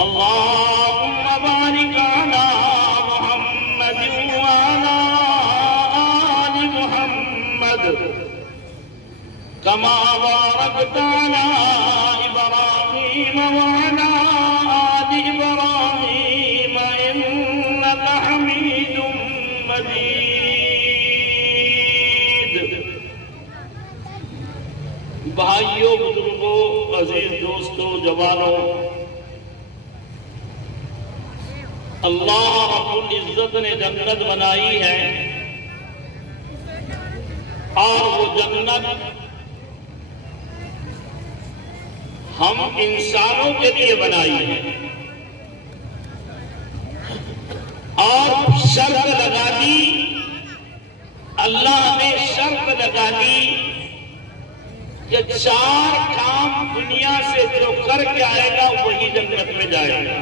अल्लाहुम्मा बारिक अला मुहम्मद व अला आलि मुहम्मद कमा बारकता अला इब्राहीम व अला आलि इब्राहीम इन्नका हमीदुम मजीद। भाइयों, बुजुर्गों, अजीज दोस्तों, जवानों, अल्लाह रब्बुल इज्जत ने जन्नत बनाई है और वो जन्नत हम इंसानों के लिए बनाई है और शर्त लगा दी, अल्लाह ने शर्त लगा दी कि 4 काम दुनिया से जो करके आएगा वही जन्नत में जाएगा।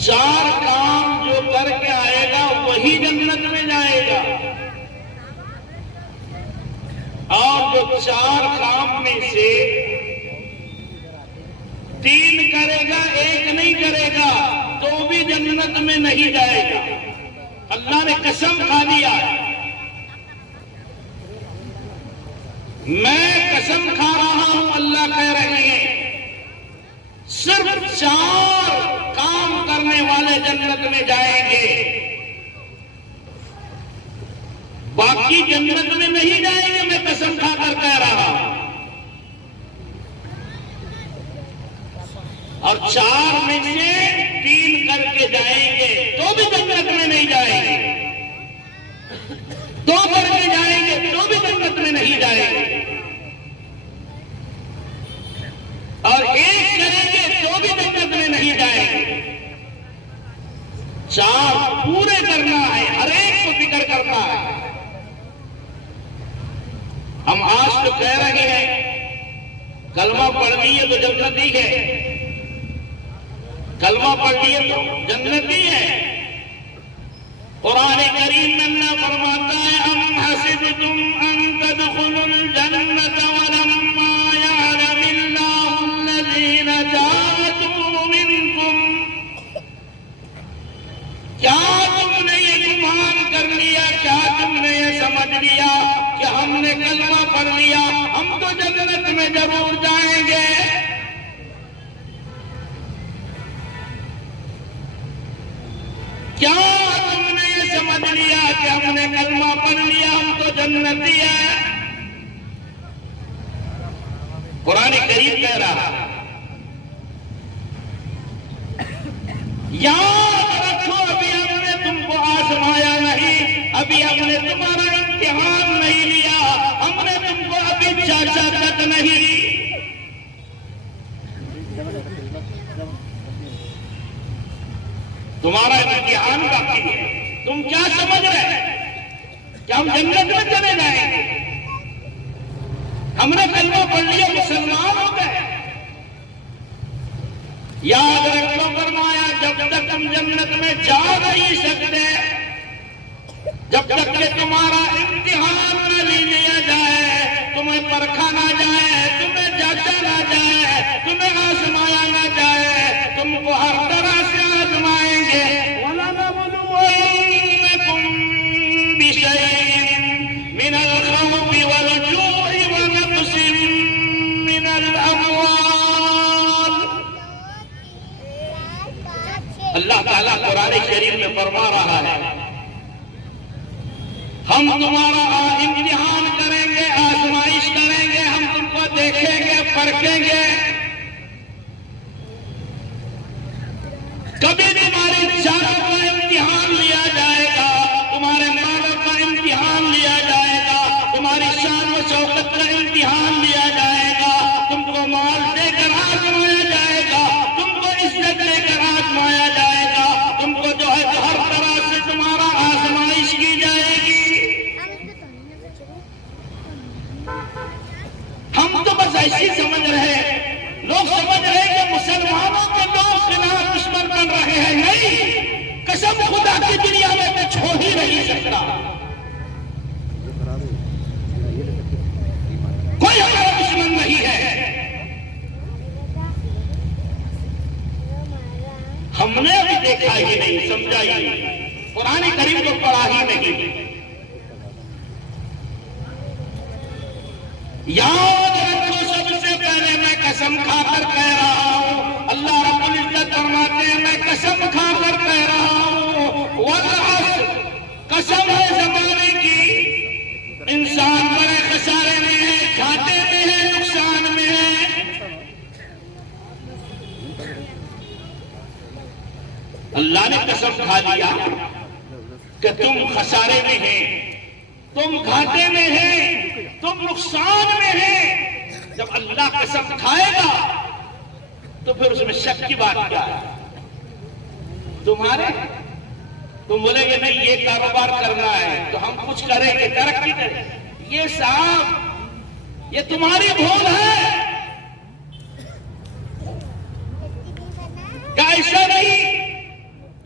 4 काम जो करके आएगा वही जन्नत में जाएगा। और जो 4 काम में से 3 करेगा, 1 नहीं करेगा तो भी जन्नत में नहीं जाएगा। अल्लाह ने कसम खा दिया, मैं कसम खा रहा हूं, अल्लाह कह रहे हैं सिर्फ 4 काम करने वाले जन्नत में जाएंगे, बाकी जन्नत में नहीं जाएंगे। मैं कसम खाकर कह रहा हूं। और 4 में से 3 करके जाएंगे तो भी जन्नत में नहीं जाएंगे, 2 करके जाएंगे तो भी जन्नत में नहीं जाएंगे, और 1 करेंगे तो भी जन्नत में नहीं जाएंगे। 4 पूरे करना है, हर एक को फिक्र करना है। हम आज तो कह रहे हैं कलमा पढ़ लिए तो जन्नती है, कलमा पढ़ लिए तो जन्नती है। कुरान करीम में अल्लाह फरमाता है अम हसिबतुम अन तदखुलुल जन्नत वलम्मा यअलमिल्लाहु अल्लज़ीना जाहदू मिनकुम। क्या तुमने ये गुमान कर लिया, क्या तुमने ये समझ लिया कि हमने कलमा पढ़ लिया हम तो जन्नत में जरूर जाएंगे? क्या तुमने ये समझ लिया कि हमने कलमा पढ़ लिया हम तो जन्नती है? कुरान करीम कह रहा, याद रखो अभी हमने तुमको आजमाया नहीं, अभी हमने तुम्हारा इम्तिहान नहीं लिया, हमने तुमको अभी चाचा तक नहीं। तुम्हारा इम्तिहान बाकी है। तुम क्या समझ रहे हैं कि हम जन्नत में चले जाएंगे? हमने कलमा पढ़ लिया, मुसलमान हो गए। याद रखो फरमाया जब तक तुम जन्नत में जा नहीं सकते, जब तक कि तुम्हारा इम्तिहान न लिया जाए, तुम्हें परखा ना जाए, तुम्हें जांचा ना जाए, तुम्हें आजमाया ना जाए, तुमको हर तरह से आजमाएंगे। वलनबलुवन्नकुम बिशैइन मिनल खौफि वल जू'i व नक़्सिन मिनल अमवाल। अल्लाह ताला कुरान शरीफ में फरमा रहा है हम तुम्हारा इम्तिहान करेंगे, आजमाइश करेंगे, हम तुमको देखेंगे, परखेंगे। कभी तुम्हारी जान का इम्तिहान लिया जाएगा, तुम्हारे मालों का इम्तिहान लिया जाएगा, तुम्हारी शान व शौकत का इम्तिहान लिया जाएगा, तुमको माल देकर आजमाया जाएगा, तुमको इज्जत देकर आजमाया जाएगा, तुमको जो है हर तरह से तुम्हारा आजमाइश की जाएगी। हम तो बस ऐसी समझ रहे, लोग समझ रहे कि मुसलमानों के लोग खिलाफ दुश्मन बन रहे हैं। नहीं, कसम खुदा की दुनिया में मैं छोड़ ही नहीं सकता। कोई हमारा दुश्मन नहीं है। चाहिए, कुरान करीम को पढ़ा ही नहीं। याद रखो, सबसे पहले मैं कसम खाकर कह रहा हूं, अल्लाह रब्बुल इज्जत फरमाते हैं मैं कसम खाकर कह रहा हूं, वल अस्र, कसम है जमाने की, इंसान बड़े खसारे में है, घाटे में है, नुकसान में है। अल्लाह ने कसम खा लिया कि तुम खसारे में हैं, तुम घाटे में हैं, तुम नुकसान में हैं। जब अल्लाह कसम खाएगा तो फिर उसमें शक की बात क्या है? तुम बोलेगे नहीं ये कारोबार करना है तो हम कुछ करेंगे, तरक्की करें। ये साहब ये तुम्हारी भूल है, क्या ऐसा नहीं?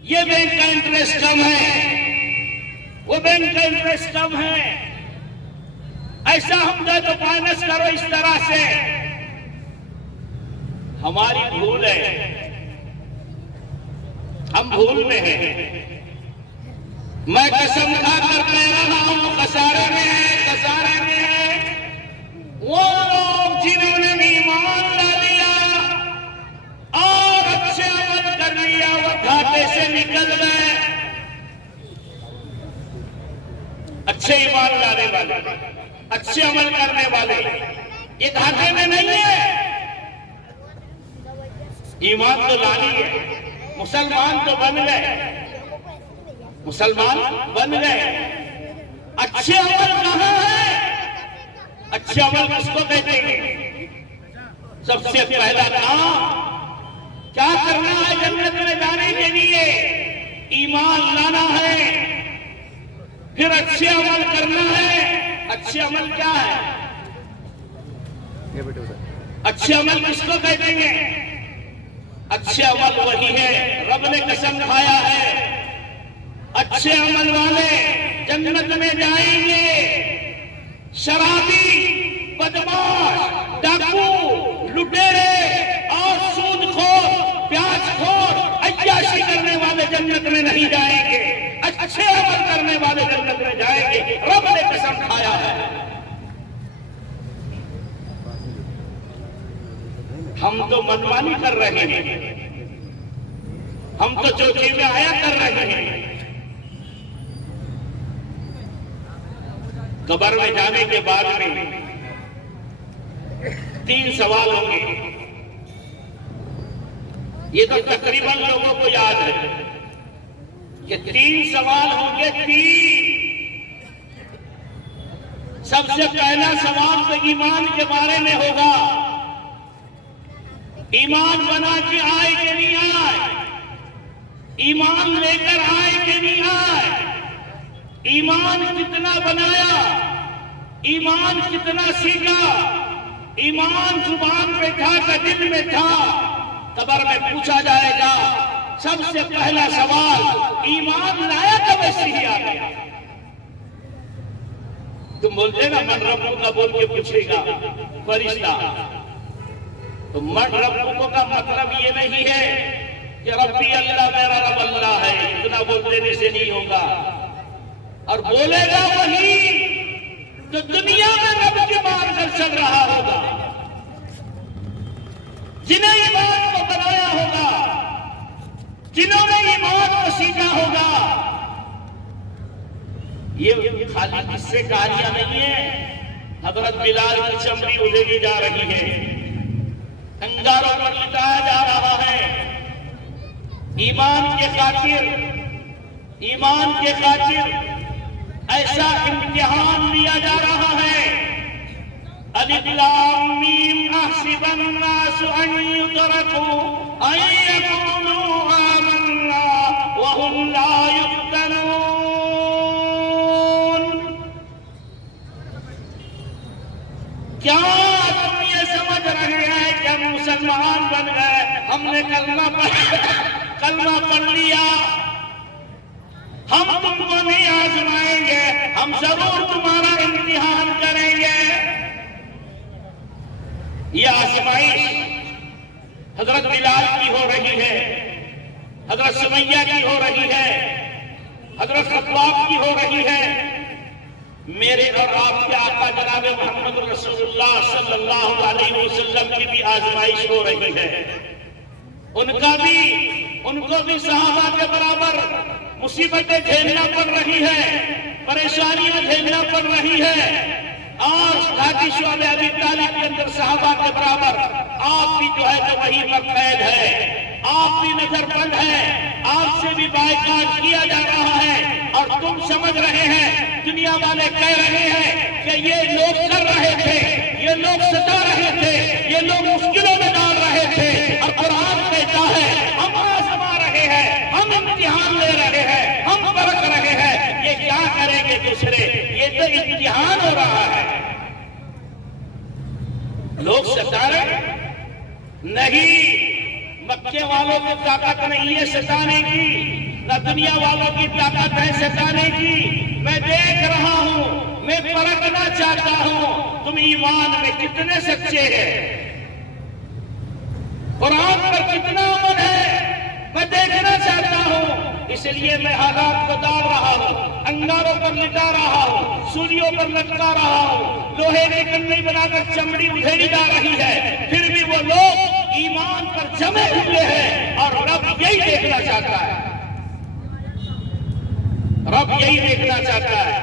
ये बैंक का इंटरेस्ट कम है, वो बैंक का इंटरेस्ट कम है, ऐसा हम दे तो फाइनेंस करो, इस तरह से। हमारी भूल है, हम भूल में हैं। मैं कसम खाकर कह रहा हूं खसारे में है, खसारे में है वो लोग जिन्होंने ईमान ला लिया और अच्छे अमल कर लिया, वो घाटे से निकल गए। अच्छे ईमान लाने वाले, अच्छे अमल करने वाले ये घाटे में नहीं है। ईमान तो लानी है, मुसलमान तो बन गए, मुसलमान बन गए। अच्छे अमल कहां है? अच्छे अमल किसको कहते हैं? सबसे पहला काम क्या करना है जन्नत में जाने के लिए? ईमान लाना है, फिर अच्छे अमल करना है। अच्छे अमल क्या है? अच्छे अमल किसको कहते हैं? अच्छे अमल वही है, रब ने कसम खाया है अच्छे अमल वाले जन्नत में जाएंगे। शराबी, बदमाश, डाकू, लुटेरे और सूदखोर, प्याजखोर, अय्याशी करने वाले जन्नत में नहीं जाएंगे। अच्छे अमल करने वाले जन्नत में जाएंगे, रब ने कसम खाया है। हम तो मनमानी कर रहे हैं, हम तो जो चीजें आया कर रहे हैं। कब्र में जाने के बाद में 3 सवाल होंगे। ये तो तकरीबन लोगों को याद है कि 3 सवाल होंगे। 3 सबसे पहला सवाल तो ईमान के बारे में होगा। ईमान बना के आए कि नहीं आए, ईमान लेकर आए कि नहीं आए, ईमान कितना बनाया, ईमान कितना सीखा, ईमान जुबान पे था कि दिल में था, कब्र में पूछा जाएगा। सबसे पहला सवाल ईमान लाया कब ऐसे ही आ गया? तुम बोलते ना मन रब्बू का बोल के पूछेगा फरिश्ता, तो मन रब्बू का मतलब ये नहीं है कि रब्बी अल्लाह मेरा रब अल्लाह है, इतना बोल देने से नहीं होगा। और बोलेगा वही जो दुनिया में रब के मानकर चल रहा होगा, जिन्हें ईमान को बनाया होगा, जिन्होंने ईमान को सीखा होगा। ये खाली किस्से कहानियां नहीं है। हजरत बिलाल की चमड़ी उधेड़ी जा रही है, अंगारों पर लिटाया जा रहा है। ईमान के खातिर, ईमान के खातिर ऐसा इम्तिहान लिया जा रहा है। अलिफ लाम मीम अहसिबन नास अन युतरकू अन यक़ूलू आमन्ना व हुम ला युफ्तनून। क्या तुम ये समझ रहे हैं कि हम मुसलमान बन गए, हमने कलमा पढ़ लिया, हम तुमको नहीं आजमाएंगे, हम जरूर तुम्हारा इम्तिहान करेंगे? ये आजमाइश हजरत बिलाल की हो रही है। हजरत सुमैया की हो रही है, हजरत खब्बाब की हो रही है, मेरे और आपके आका जनाब मोहम्मद रसूलुल्लाह सल्लल्लाहु अलैहि वसल्लम की भी आजमाइश हो रही है। उनको भी सहाबा के बराबर मुसीबतें झेलना पड़ रही है, परेशानियां झेलना पड़ रही है। आज घाटी शोबे अबी तालिब के अंदर सहाबा के बराबर आप भी जो है तो वहीं पर कैद है, आप भी नजरबंद है, आपसे भी बायकाट किया जा रहा है। और तुम समझ रहे हैं, दुनिया वाले कह रहे हैं कि ये लोग कर रहे थे, ये लोग सता रहे थे, ये लोग मुश्किलों में डाल रहे थे। और कुरान कहता है हम आजमा रहे हैं, हम इम्तिहान ले रहे हैं, हम परख रहे हैं। ये क्या करेंगे दूसरे? ये तो इम्तिहान हो रहा है। लोग सता रहे नहीं, मक्के वालों की ताकत नहीं है सताने की, न दुनिया वालों की ताकत है सताने की। मैं देख रहा हूं, मैं परखना चाहता हूं तुम ईमान में कितने सच्चे हैं, कुरान पर कितना अमल है, मैं देखना चाहता हूं। इसलिए मैं हालात को डाल रहा हूं, अंगारों पर लिटा रहा हूं, सूर्यों पर लटका रहा हूं, लोहे की कन्नी बनाकर चमड़ी उधेड़ी जा रही है, फिर भी वो लोग ईमान पर जमे हुए हैं। और रब यही देखना चाहता है, रब यही देखना चाहता है।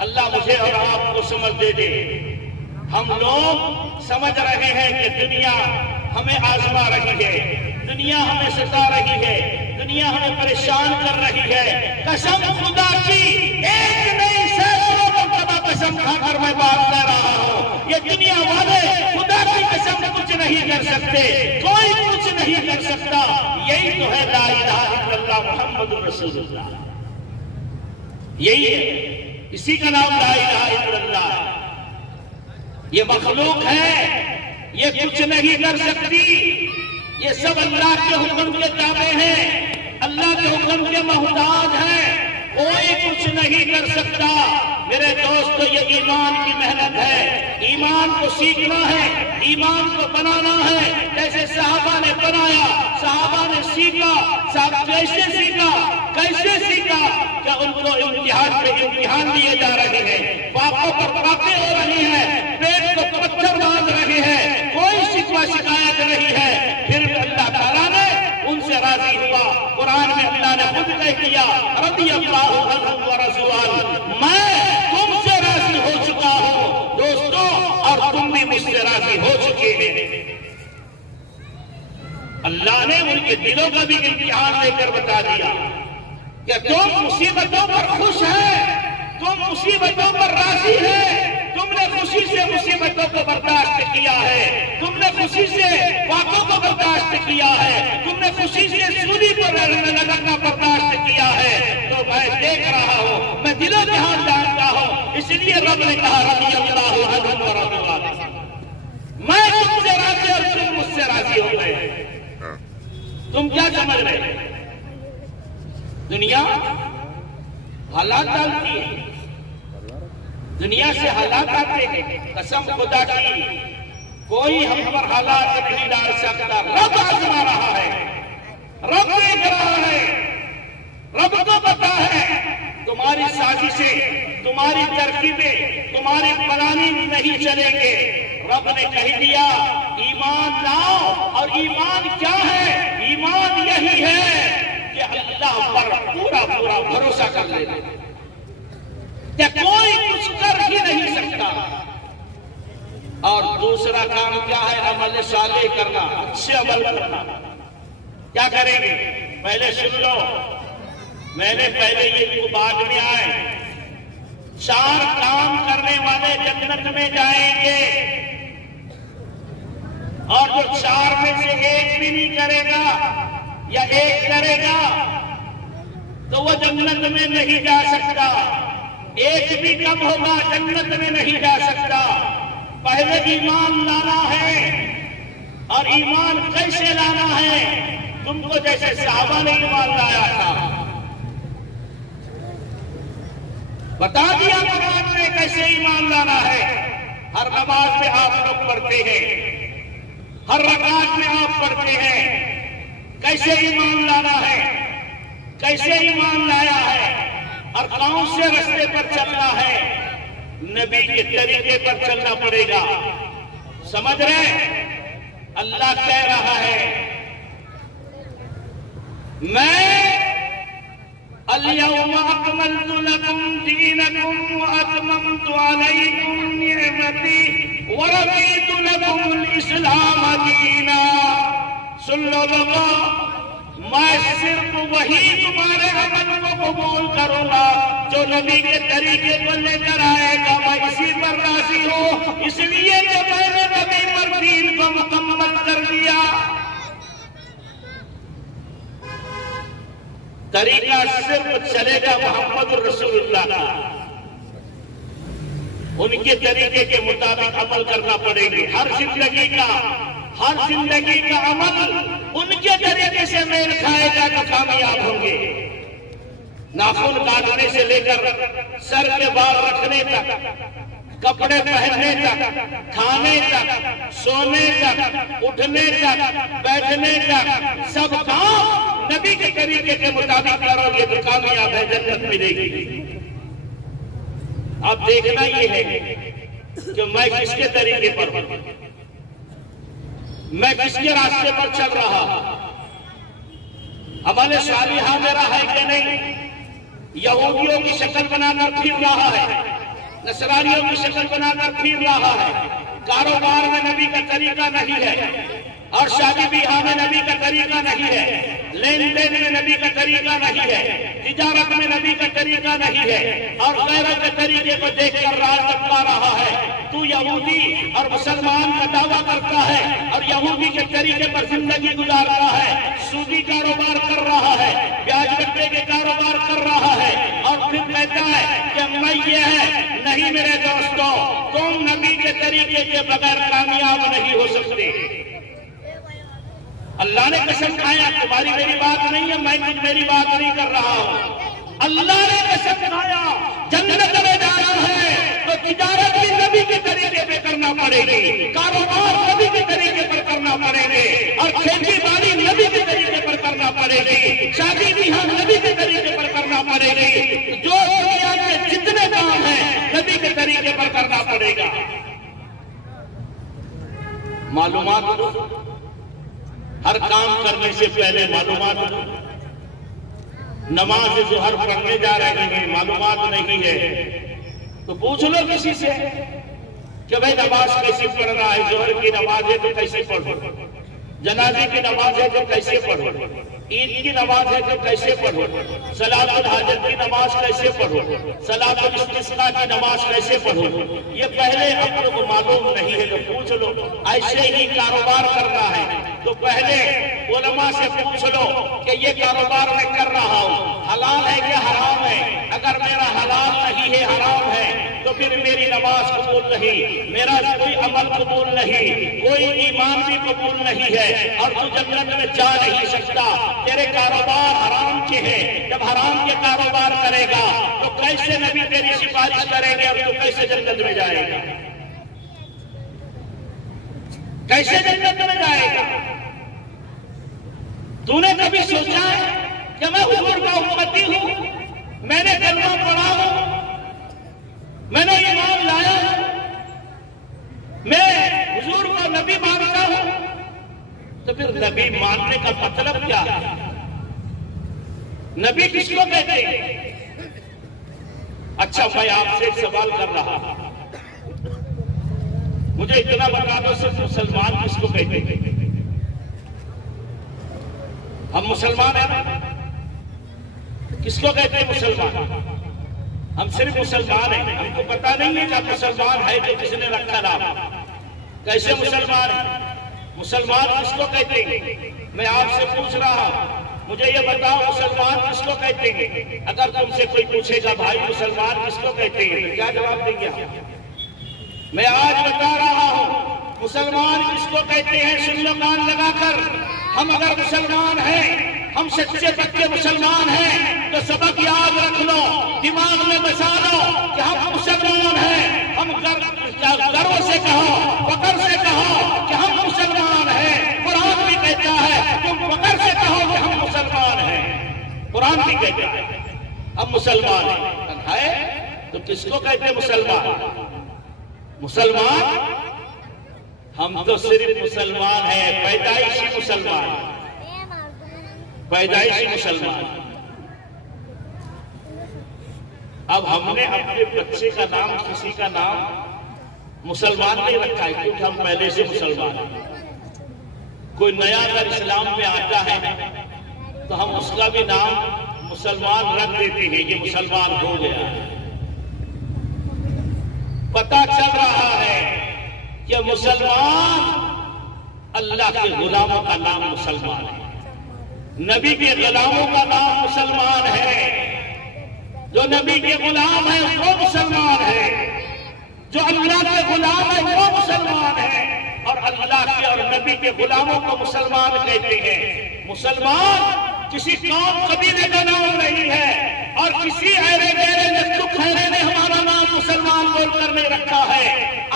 अल्लाह मुझे और आपको समझ दे दे। हम लोग समझ रहे हैं कि दुनिया हमें आजमा रही है, दुनिया हमें सता रही है, दुनिया हमें परेशान कर रही है। कसम खुदा की एक नहीं सैकड़ों मरतबा कसम खाकर मैं बात कर रहा हूं, ये दुनिया वाले खुदा की कसम कुछ नहीं कर सकते, कोई कुछ नहीं कर सकता। यही तो है ला इलाहा इल्लल्लाह मुहम्मदुर रसूलुल्लाह, यही है, इसी का नाम ला इलाहा इल्लल्लाह है। ये मखलूक है, ये कुछ नहीं कर सकती, ये सब अल्लाह के हुक्म के ताबे हैं, अल्लाह के हुक्म के मोहताज हैं, कोई कुछ नहीं कर सकता। मेरे दोस्तों, ये ईमान की मेहनत है, ईमान को सीखना है, ईमान को बनाना है। जैसे सहाबा ने बनाया, सहाबा ने सीखा, कैसे सीखा, कैसे सीखा? क्या उनको इम्तिहान पे इम्तिहान दिए जा रहे हैं, पापों पर पापें हो रही हैं, पेट को पत्थर बांध रहे हैं, कोई शिकवा शिकायत नहीं है, फिर भी अल्लाह ताला ने उनसे राजी हुआ। कुरान में अल्लाह ने खुद कह दिया रदियल्लाहु अन्हु व रज़ुअन, मैं तुमसे राजी हो चुका हूं दोस्तों, और तुम भी मुझसे राजी हो चुके हैं। अल्लाह ने उनके दिलों का भी इम्तिहान लेकर बता दिया कि तुम मुसीबतों पर खुश है, तुम मुसीबतों पर राजी है, तुमने खुशी से मुसीबतों को बर्दाश्त किया है, तुमने खुशी से पापों को बर्दाश्त किया है, तुमने खुशी से सूली पर लगना बर्दाश्त किया है। तो मैं देख रहा हूं, मैं दिलो जहान जानता हूं, इसलिए रब ने कहा रदियल्लाहु अन्हु व रज़ुअन, मैं तुमसे राजी और तुम मुझसे राजी हो गए। तुम क्या समझ रहे? दुनिया हालात डालती है, दुनिया से हालात आते हैं। कसम खुदा की कोई हम पर हालात नहीं डाल सकता। रब आजमा रहा है, रब देख रहा है, रब को पता है तुम्हारी साजिशें, तुम्हारी तरकीबें, तुम्हारी प्लानिंग नहीं चलेंगे। रब ने कह दिया ईमान लाओ, और ईमान क्या है? ईमान यही है कि अल्लाह पर पूरा पूरा भरोसा कर लेना, क्या कोई कुछ कर ही नहीं सकता। और दूसरा काम क्या है? अमल साले करना, अच्छे अमल करना। क्या करेंगे? पहले सुन लो, मैंने पहले ये बाद में आए, 4 काम करने वाले जन्नत में जाएंगे, और जो 4 में से एक भी नहीं करेगा या एक करेगा तो वह जन्नत में नहीं जा सकता। एक भी कम होगा जन्नत में नहीं जा सकता। पहले ईमान लाना है, और ईमान कैसे लाना है? तुमको जैसे सहाबा ने ईमान लाया था बता दिया कुरान ने कैसे ईमान लाना है। हर नमाज में आप लोग पढ़ते हैं, हर रकात में आप पढ़ते हैं, कैसे ईमान लाना है, कैसे ईमान लाया है और कौन से रास्ते पर चलना है। नबी के तरीके पर चलना पड़ेगा। समझ रहे? अल्लाह कह रहा है, मैं अल-यौमा अकमलतु लकुम दीनकुम व अतममतु अलैकुम निअमती व रदीतु लकुमुल इस्लाम दीना। सुन लो लोगों, मैं सिर्फ वही तुम्हारे अमल को कबूल करूंगा जो नबी के तरीके को लेकर आएगा। मैं इसी पर राजी हूं, इसलिए तो मैंने नबी पर दीन को मुकम्मल कर दिया। तरीका सिर्फ चलेगा मोहम्मद रसूलुल्लाह का। उनके तरीके के मुताबिक अमल करना पड़ेगी। हर जिंदगी का अमल उनके तरीके से मेल खाएगा तो कामयाब होंगे। नाखून काटने से लेकर सर के बाल रखने तक, कपड़े पहनने तक, खाने तक, सोने तक, उठने तक, बैठने तक, सब काम नबी के तरीके के मुताबिक करोगे तो कामयाब है, जन्नत मिलेगी। अब देखना ये है कि मैं किसके तरीके पर हूं, मैं किसके रास्ते पर चल रहा हूं। अमल सालिहा मेरा है कि नहीं? यहूदियों की शक्ल बनाकर फिर रहा है, नसरानियों की शक्ल बनाकर फिर रहा है। कारोबार में नबी का तरीका नहीं है और शादी ब्याह में नबी का तरीका नहीं है, लेन देन में नबी का तरीका नहीं है, तिजारत में नबी का तरीका नहीं है और गैरों के तरीके को देखकर राज टपका रहा है। तू यहूदी और मुसलमान का दावा करता है और यहूदी के तरीके पर जिंदगी गुजारता है, सूदी कारोबार कर रहा है, ब्याज गट्टे के कारोबार कर रहा है और फिर कहता है कि मैं ये है। नहीं मेरे दोस्तों, तुम नबी के तरीके के बगैर कामयाब नहीं हो सकते। अल्लाह ने कसम खाया, तुम्हारी मेरी बात नहीं है, मैं कुछ मेरी बात नहीं कर रहा हूं। अल्लाह ने कसम खाया, जन्नत में जाना है तो तिजारत भी नबी के तरीके पे करना पड़ेगी, कारोबार नबी के तरीके पर करना पड़ेगी और खेती बाड़ी नबी के तरीके पर करना पड़ेगी, शादी ब्याह नबी के तरीके पर करना पड़ेगी। जो दुनिया के जितने काम है नबी के तरीके पर करना पड़ेगा। मालूमात, हर काम करने से पहले मालूमात। नमाज जोहर पढ़ने जा रहे हैं, मालूमात नहीं है तो पूछ लो किसी से कि भाई नमाज कैसे पढ़ना है। जोहर की नमाज है तो कैसे पढ़ो, जनाजे की नमाज है तो कैसे पढ़ो, ईद की नमाज है तो कैसे पढ़ो, सलातुल हाजत की नमाज कैसे पढ़ो, सलातुल इस्तिस्का की नमाज कैसे पढ़ो। ये पहले अपने को मालूम नहीं है तो पूछ लो। ऐसे ही कारोबार करना है तो पहले उलमा से पूछ लो कि ये कारोबार मैं कर रहा हूँ, हलाल है कि हराम है। अगर मेरा हलाल नहीं है, हराम है, तो फिर मेरी नमाज कबूल नहीं, मेरा कोई अमल कबूल नहीं, कोई ईमान भी कबूल नहीं है और तू जन्नत में जा नहीं सकता। तेरे कारोबार हराम के हैं। जब हराम के कारोबार करेगा तो कैसे नबी तेरी सिफारिश करेंगे और तू कैसे जन्नत में जाएगा? कैसे जन्नत में जाएगा? तूने कभी सोचा है कि मैं हुजूर का उम्मती हूं, मैंने कलमा पढ़ा हूं, मैंने ईमान लाया हूं, मैं हुजूर को नबी मानता हूं, तो फिर नबी मानने का मतलब क्या है? नबी किसको कहते हैं? अच्छा, मैं आपसे एक सवाल कर रहा हूं, मुझे इतना बता दो, सिर्फ मुसलमान किसको कहते हैं? हम मुसलमान हैं ना? किसको कहते हैं मुसलमान? हम सिर्फ मुसलमान हैं, हमको पता नहीं है कि मुसलमान है तो किसने रखा नाम। कैसे मुसलमान है? मुसलमान किसको कहते हैं? मैं आपसे पूछ रहा हूं, मुझे ये बताओ मुसलमान किसको कहते हैं? अगर तुमसे कोई पूछेगा भाई मुसलमान किसको कहते हैं तो क्या जवाब देंगे आप? मैं आज बता रहा हूं मुसलमान किसको कहते हैं। सुन लो कान लगाकर, हम अगर मुसलमान हैं, हम सच्चे पक्के मुसलमान हैं तो सबक याद रख लो, दिमाग में बसा लो कि हम मुसलमान हैं। हम गर्व से कहो, फख्र से कहो कि हम मुसलमान हैं। कुरान भी कहता है तुम फख्र से कहो मुसलमान है। तो किसको कहते मुसलमान? मुसलमान हम तो सिर्फ मुसलमान है, पैदाइशी मुसलमान, पैदाइशी मुसलमान। अब हमने अपने बच्चे का नाम, किसी का नाम मुसलमान नहीं रखा है क्योंकि हम पहले से मुसलमान हैं। कोई नया अगर इस्लाम में आता है तो हम उसका भी नाम मुसलमान रख देते हैं, ये मुसलमान हो गया। पता चल रहा है कि मुसलमान अल्लाह के गुलामों का नाम मुसलमान है, नबी के गुलामों का नाम मुसलमान है। जो नबी के गुलाम है वो मुसलमान है, जो अल्लाह के गुलाम है वो मुसलमान है। और अल्लाह के और नबी के गुलामों को मुसलमान कहते हैं। मुसलमान किसी कौम कबीले का नाम नहीं है और किसी ऐरे गैरे नस्ल खैरे ने हमारा नाम मुसलमान बोलकर नहीं रखा है।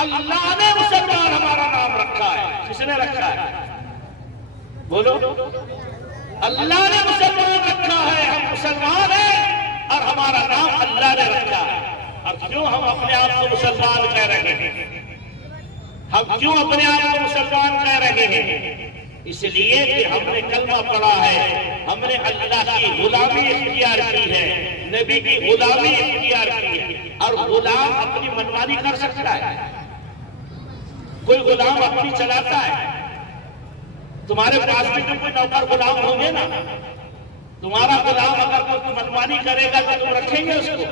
अल्लाह ने मुसलमान हमारा नाम रखा है। किसने रखा है? बोलो। अल्लाह ने मुसलमान रखा है। हम मुसलमान हैं और हमारा नाम अल्लाह ने रखा है। और क्यों हम अपने आप को मुसलमान कह रहे हैं? हम क्यों अपने आप को मुसलमान कह रहे हैं? इसलिए कि हमने कलमा पढ़ा है, हमने अल्लाह की गुलामी इख्तियार की है, नबी की गुलामी इख्तियार की है। और गुलाम अपनी मनमानी कर सकता है? कोई गुलाम अपनी चलाता है? तुम्हारे पास भी तो कोई नौकर गुलाम होंगे ना। तुम्हारा गुलाम अगर कोई मनमानी करेगा तो तुम रखेंगे उसको?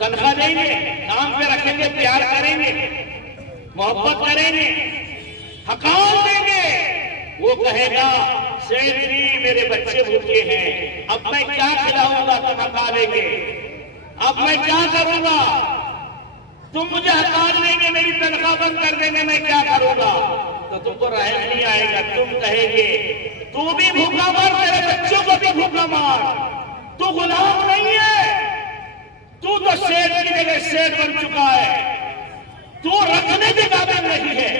तनख्वाह देंगे, काम पे रखेंगे, प्यार करेंगे, मोहब्बत करेंगे, हकाल देंगे। वो कहेगा सेठ जी मेरे बच्चे भूखे हैं, अब मैं क्या खिलाऊंगा? तुम हका लेंगे। अब मैं क्या करूंगा? तुम मुझे हकार लेंगे, मेरी तनख्वाह बंद कर देंगे, मैं क्या करूंगा? तो तुमको रहम नहीं आएगा। तुम कहेंगे तू भी भूखा मार, मेरे बच्चों को भी भूखा मार। तू गुलाम नहीं है, तू तो शेर की जगह शेर बन चुका है। तू रखने के काबिल नहीं है,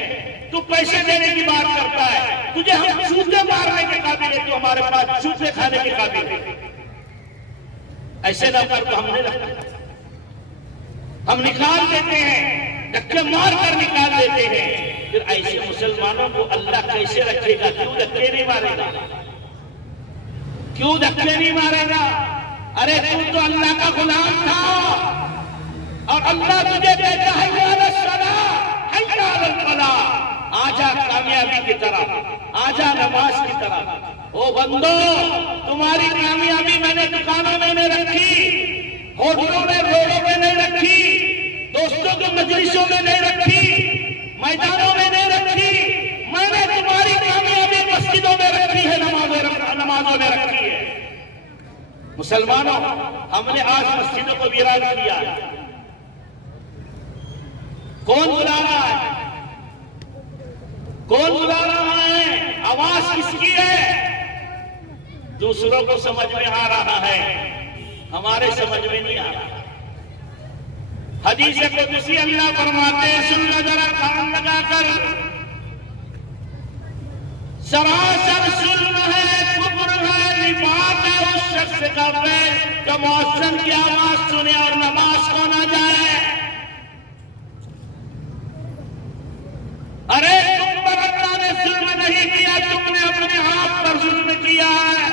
तू पैसे देने की बात करता है। तुझे हम जूते मारने के काबिल है, तू हमारे पास जूते खाने के काबिल है। ऐसे नौकर को हम नहीं रखते, हम निकाल देते हैं, धक्के मार कर निकाल देते हैं। फिर ऐसे मुसलमानों को अल्लाह कैसे रखेगा? क्यों धक्के नहीं मारेगा? क्यों धक्के नहीं मारेगा? अरे तू तो अल्लाह का गुलाम था और अल्लाह तुझे कहता है आजा कामयाबी की तरफ, आजा नमाज की तरफ। ओ बंदो, तुम्हारी कामयाबी मैंने दुकानों में नहीं रखी, होटलों में, रोडों में नहीं रखी, दोस्तों के मजलिसों में नहीं रखी, मैदानों में नहीं रखी। मैंने तुम्हारी कामयाबी मस्जिदों में रखी है, नमाजों में रखी है। मुसलमानों, हमने आज मस्जिदों को वीरान किया। कौन बुला रहा है? कौन बुला रहा है? आवाज किसकी है? दूसरों को समझ में आ रहा है, हमारे समझ में नहीं आ रहा। हदीस कुदसी अल्लाह फरमाते हैं, सुन लो जरा कान लगाकर, सरासर जुल्म है, कुफ्र है, निफाक है उस शख्स का पैर जो मौसम की आवाज सुने और नमाज को ना जाए। अरे तुम पर अल्लाह ने जुल्म नहीं किया, तुमने अपने आप पर जुल्म किया है।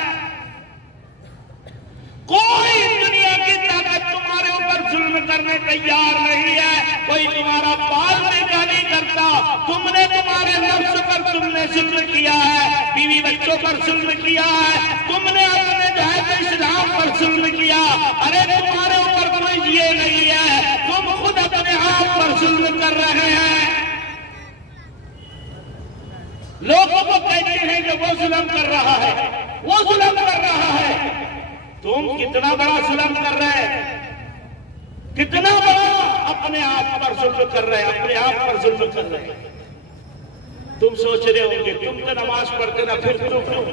कोई दुनिया की ताकत तुम्हारे ऊपर जुल्म करने तैयार नहीं है। कोई तुम्हारा बाल नहीं करता। तुमने तुम्हारे नफ्स पर तुमने जुल्म किया है, बीवी बच्चों पर जुल्म किया है, तुमने अपने जहाज इस्लाम पर जुल्म किया। अरे तुम्हारे ऊपर कोई ये नहीं है, तुम खुद अपने आप पर जुल्म कर रहे हैं। लोगों को कहते हैं कि वो जुल्म कर रहा है, वो जुल्म कर रहा है। तुम कितना बड़ा जुल्म कर रहे हैं, कितना बड़ा अपने आप पर जुल्म कर रहे हैं, अपने आप पर जुल्म कर रहे हैं। तुम सोच रहे होंगे तुम तो नमाज पढ़ते ना, फिर तुम क्यों?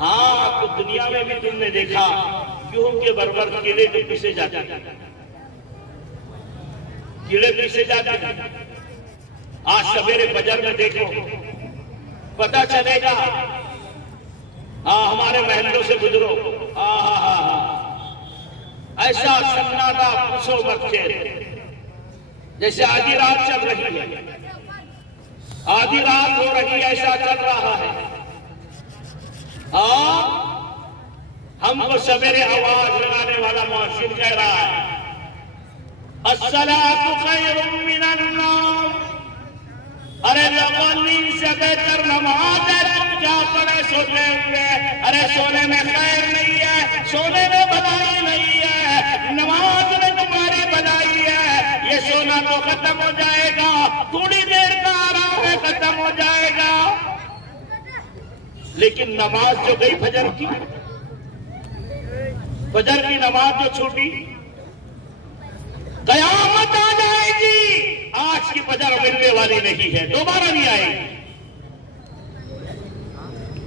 हाँ, तो दुनिया में भी तुमने देखा क्यों के बरबर कीड़े जो पीछे जाते, कीड़े पीछे जाते। आज सवेरे बाजार में देखो, पता चलेगा। हाँ, हमारे महलों से गुजरो, ऐसा सन्नाटा पूछो मत खेल, जैसे आधी रात चल रही है, आधी रात हो रही है, ऐसा चल रहा है। और हमको सवेरे आवाज लगाने वाला मुअज्जिन कह रहा है अस्सलातु खैरुम मिनन नौम। अरे लोगों, नींद से बेहतर नमाज है, तुम क्या पड़े सोते हुए? अरे सोने में खैर नहीं है, सोने में भलाई नहीं है, नमाज में तुम्हारी भलाई है। ये सोना तो खत्म हो जाएगा, थोड़ी देर का आराम है, खत्म हो जाएगा। लेकिन नमाज जो गई फजर की, फजर की नमाज जो छूटी, कयामत आ जाएगी। आज की फजर मिलने वाली नहीं है, दोबारा नहीं आएगी।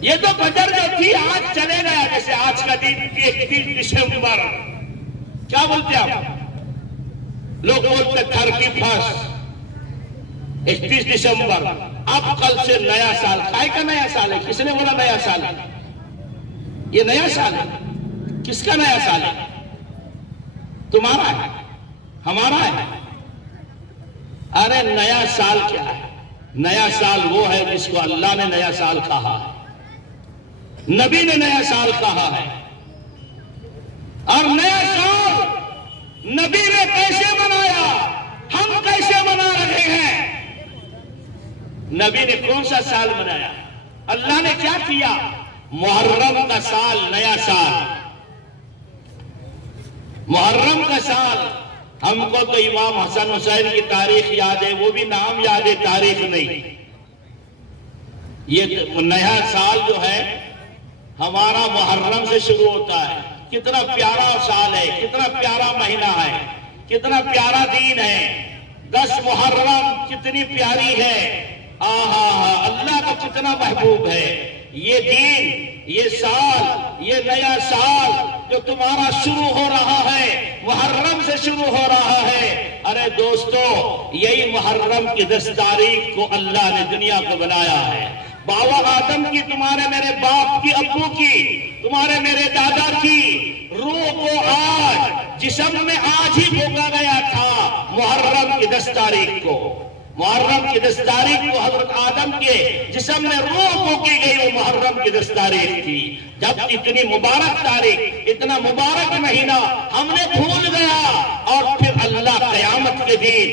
ये तो फजर जो थी आज चले गया। जैसे आज का दिन 31 दिसंबर, क्या बोलते हैं आप लोग? बोलते 31 31 दिसंबर। अब कल से नया साल। काय का नया साल है? किसने बोला नया साल है? ये नया साल है। किसका नया साल है? तुम्हारा है, हमारा है? अरे नया साल क्या है? नया साल वो है जिसको अल्लाह ने नया साल कहा है, नबी ने नया साल कहा है। और नया साल नबी ने कैसे मनाया, हम कैसे मना रहे हैं? नबी ने कौन सा साल मनाया? अल्लाह ने क्या किया? मुहर्रम का साल, नया साल, मुहर्रम का साल। हमको तो इमाम हसन हुसैन की तारीख याद है, वो भी नाम याद है, तारीख नहीं। ये नया साल जो है हमारा मुहर्रम से शुरू होता है। कितना प्यारा साल है, कितना प्यारा महीना है, कितना प्यारा दिन है। 10 मुहर्रम कितनी प्यारी है। आहा, अल्लाह को कितना महबूब है ये दिन, ये साल, ये नया साल जो तुम्हारा शुरू हो रहा है, मुहर्रम से शुरू हो रहा है। अरे दोस्तों, यही मुहर्रम की 10 तारीख को अल्लाह ने दुनिया को बनाया है। बाबा आदम की, तुम्हारे मेरे बाप की, अब्बू की, तुम्हारे मेरे दादा की रूह को आज जिस्म में आज ही भोगा गया था मुहर्रम की 10 तारीख को। मुहर्रम की 10 तारीख को हजरत आदम के जिस्म में रूह फूकी गई, वो मुहर्रम की 10 तारीख थी। जब इतनी मुबारक तारीख, इतना मुबारक महीना हमने भूल गया, और फिर अल्लाह कयामत के दिन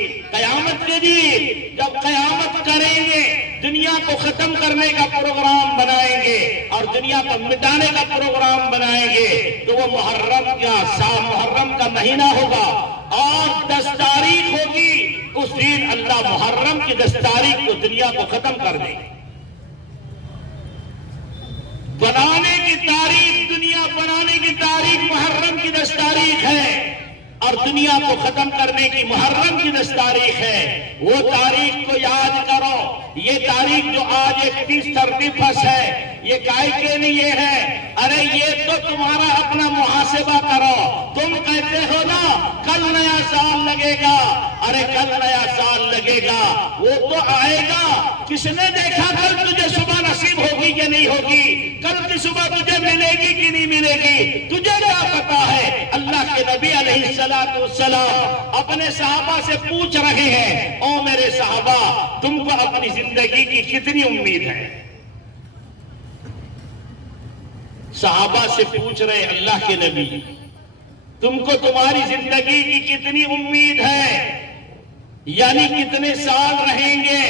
जब कयामत करेंगे, दुनिया को खत्म करने का प्रोग्राम बनाएंगे और दुनिया को मिटाने का प्रोग्राम बनाएंगे, तो वो मुहर्रम का महीना होगा और 10 तारीख होगी। उस दिन अल्लाह मुहर्रम की 10 तारीख को दुनिया को खत्म कर देंगे। बनाने की तारीख, दुनिया बनाने की तारीख मुहर्रम की 10 तारीख है, और दुनिया को खत्म करने की मुहर्रम की 10 तारीख है। वो तारीख को याद करो। ये तारीख जो आज 31 है, ये काय के लिए है? अरे ये तो तुम्हारा अपना मुहासिबा करो। तुम कहते हो ना कल नया साल लगेगा, अरे कल नया साल लगेगा, वो तो आएगा। किसने देखा कल तुझे सुबह नसीब होगी कि नहीं होगी? कल की सुबह तुझे मिलेगी कि नहीं मिलेगी? तुझे क्या पता है? अल्लाह के नबी अलैहिस्सलातु वस्सलाम अपने सहाबा से पूछ रहे हैं, ओ मेरे सहाबा, तुमको अपनी जिंदगी की कितनी उम्मीद है? सहाबा से पूछ रहे अल्लाह के नबी, तुमको तुम्हारी जिंदगी की कितनी उम्मीद है, यानी कितने साल रहेंगे?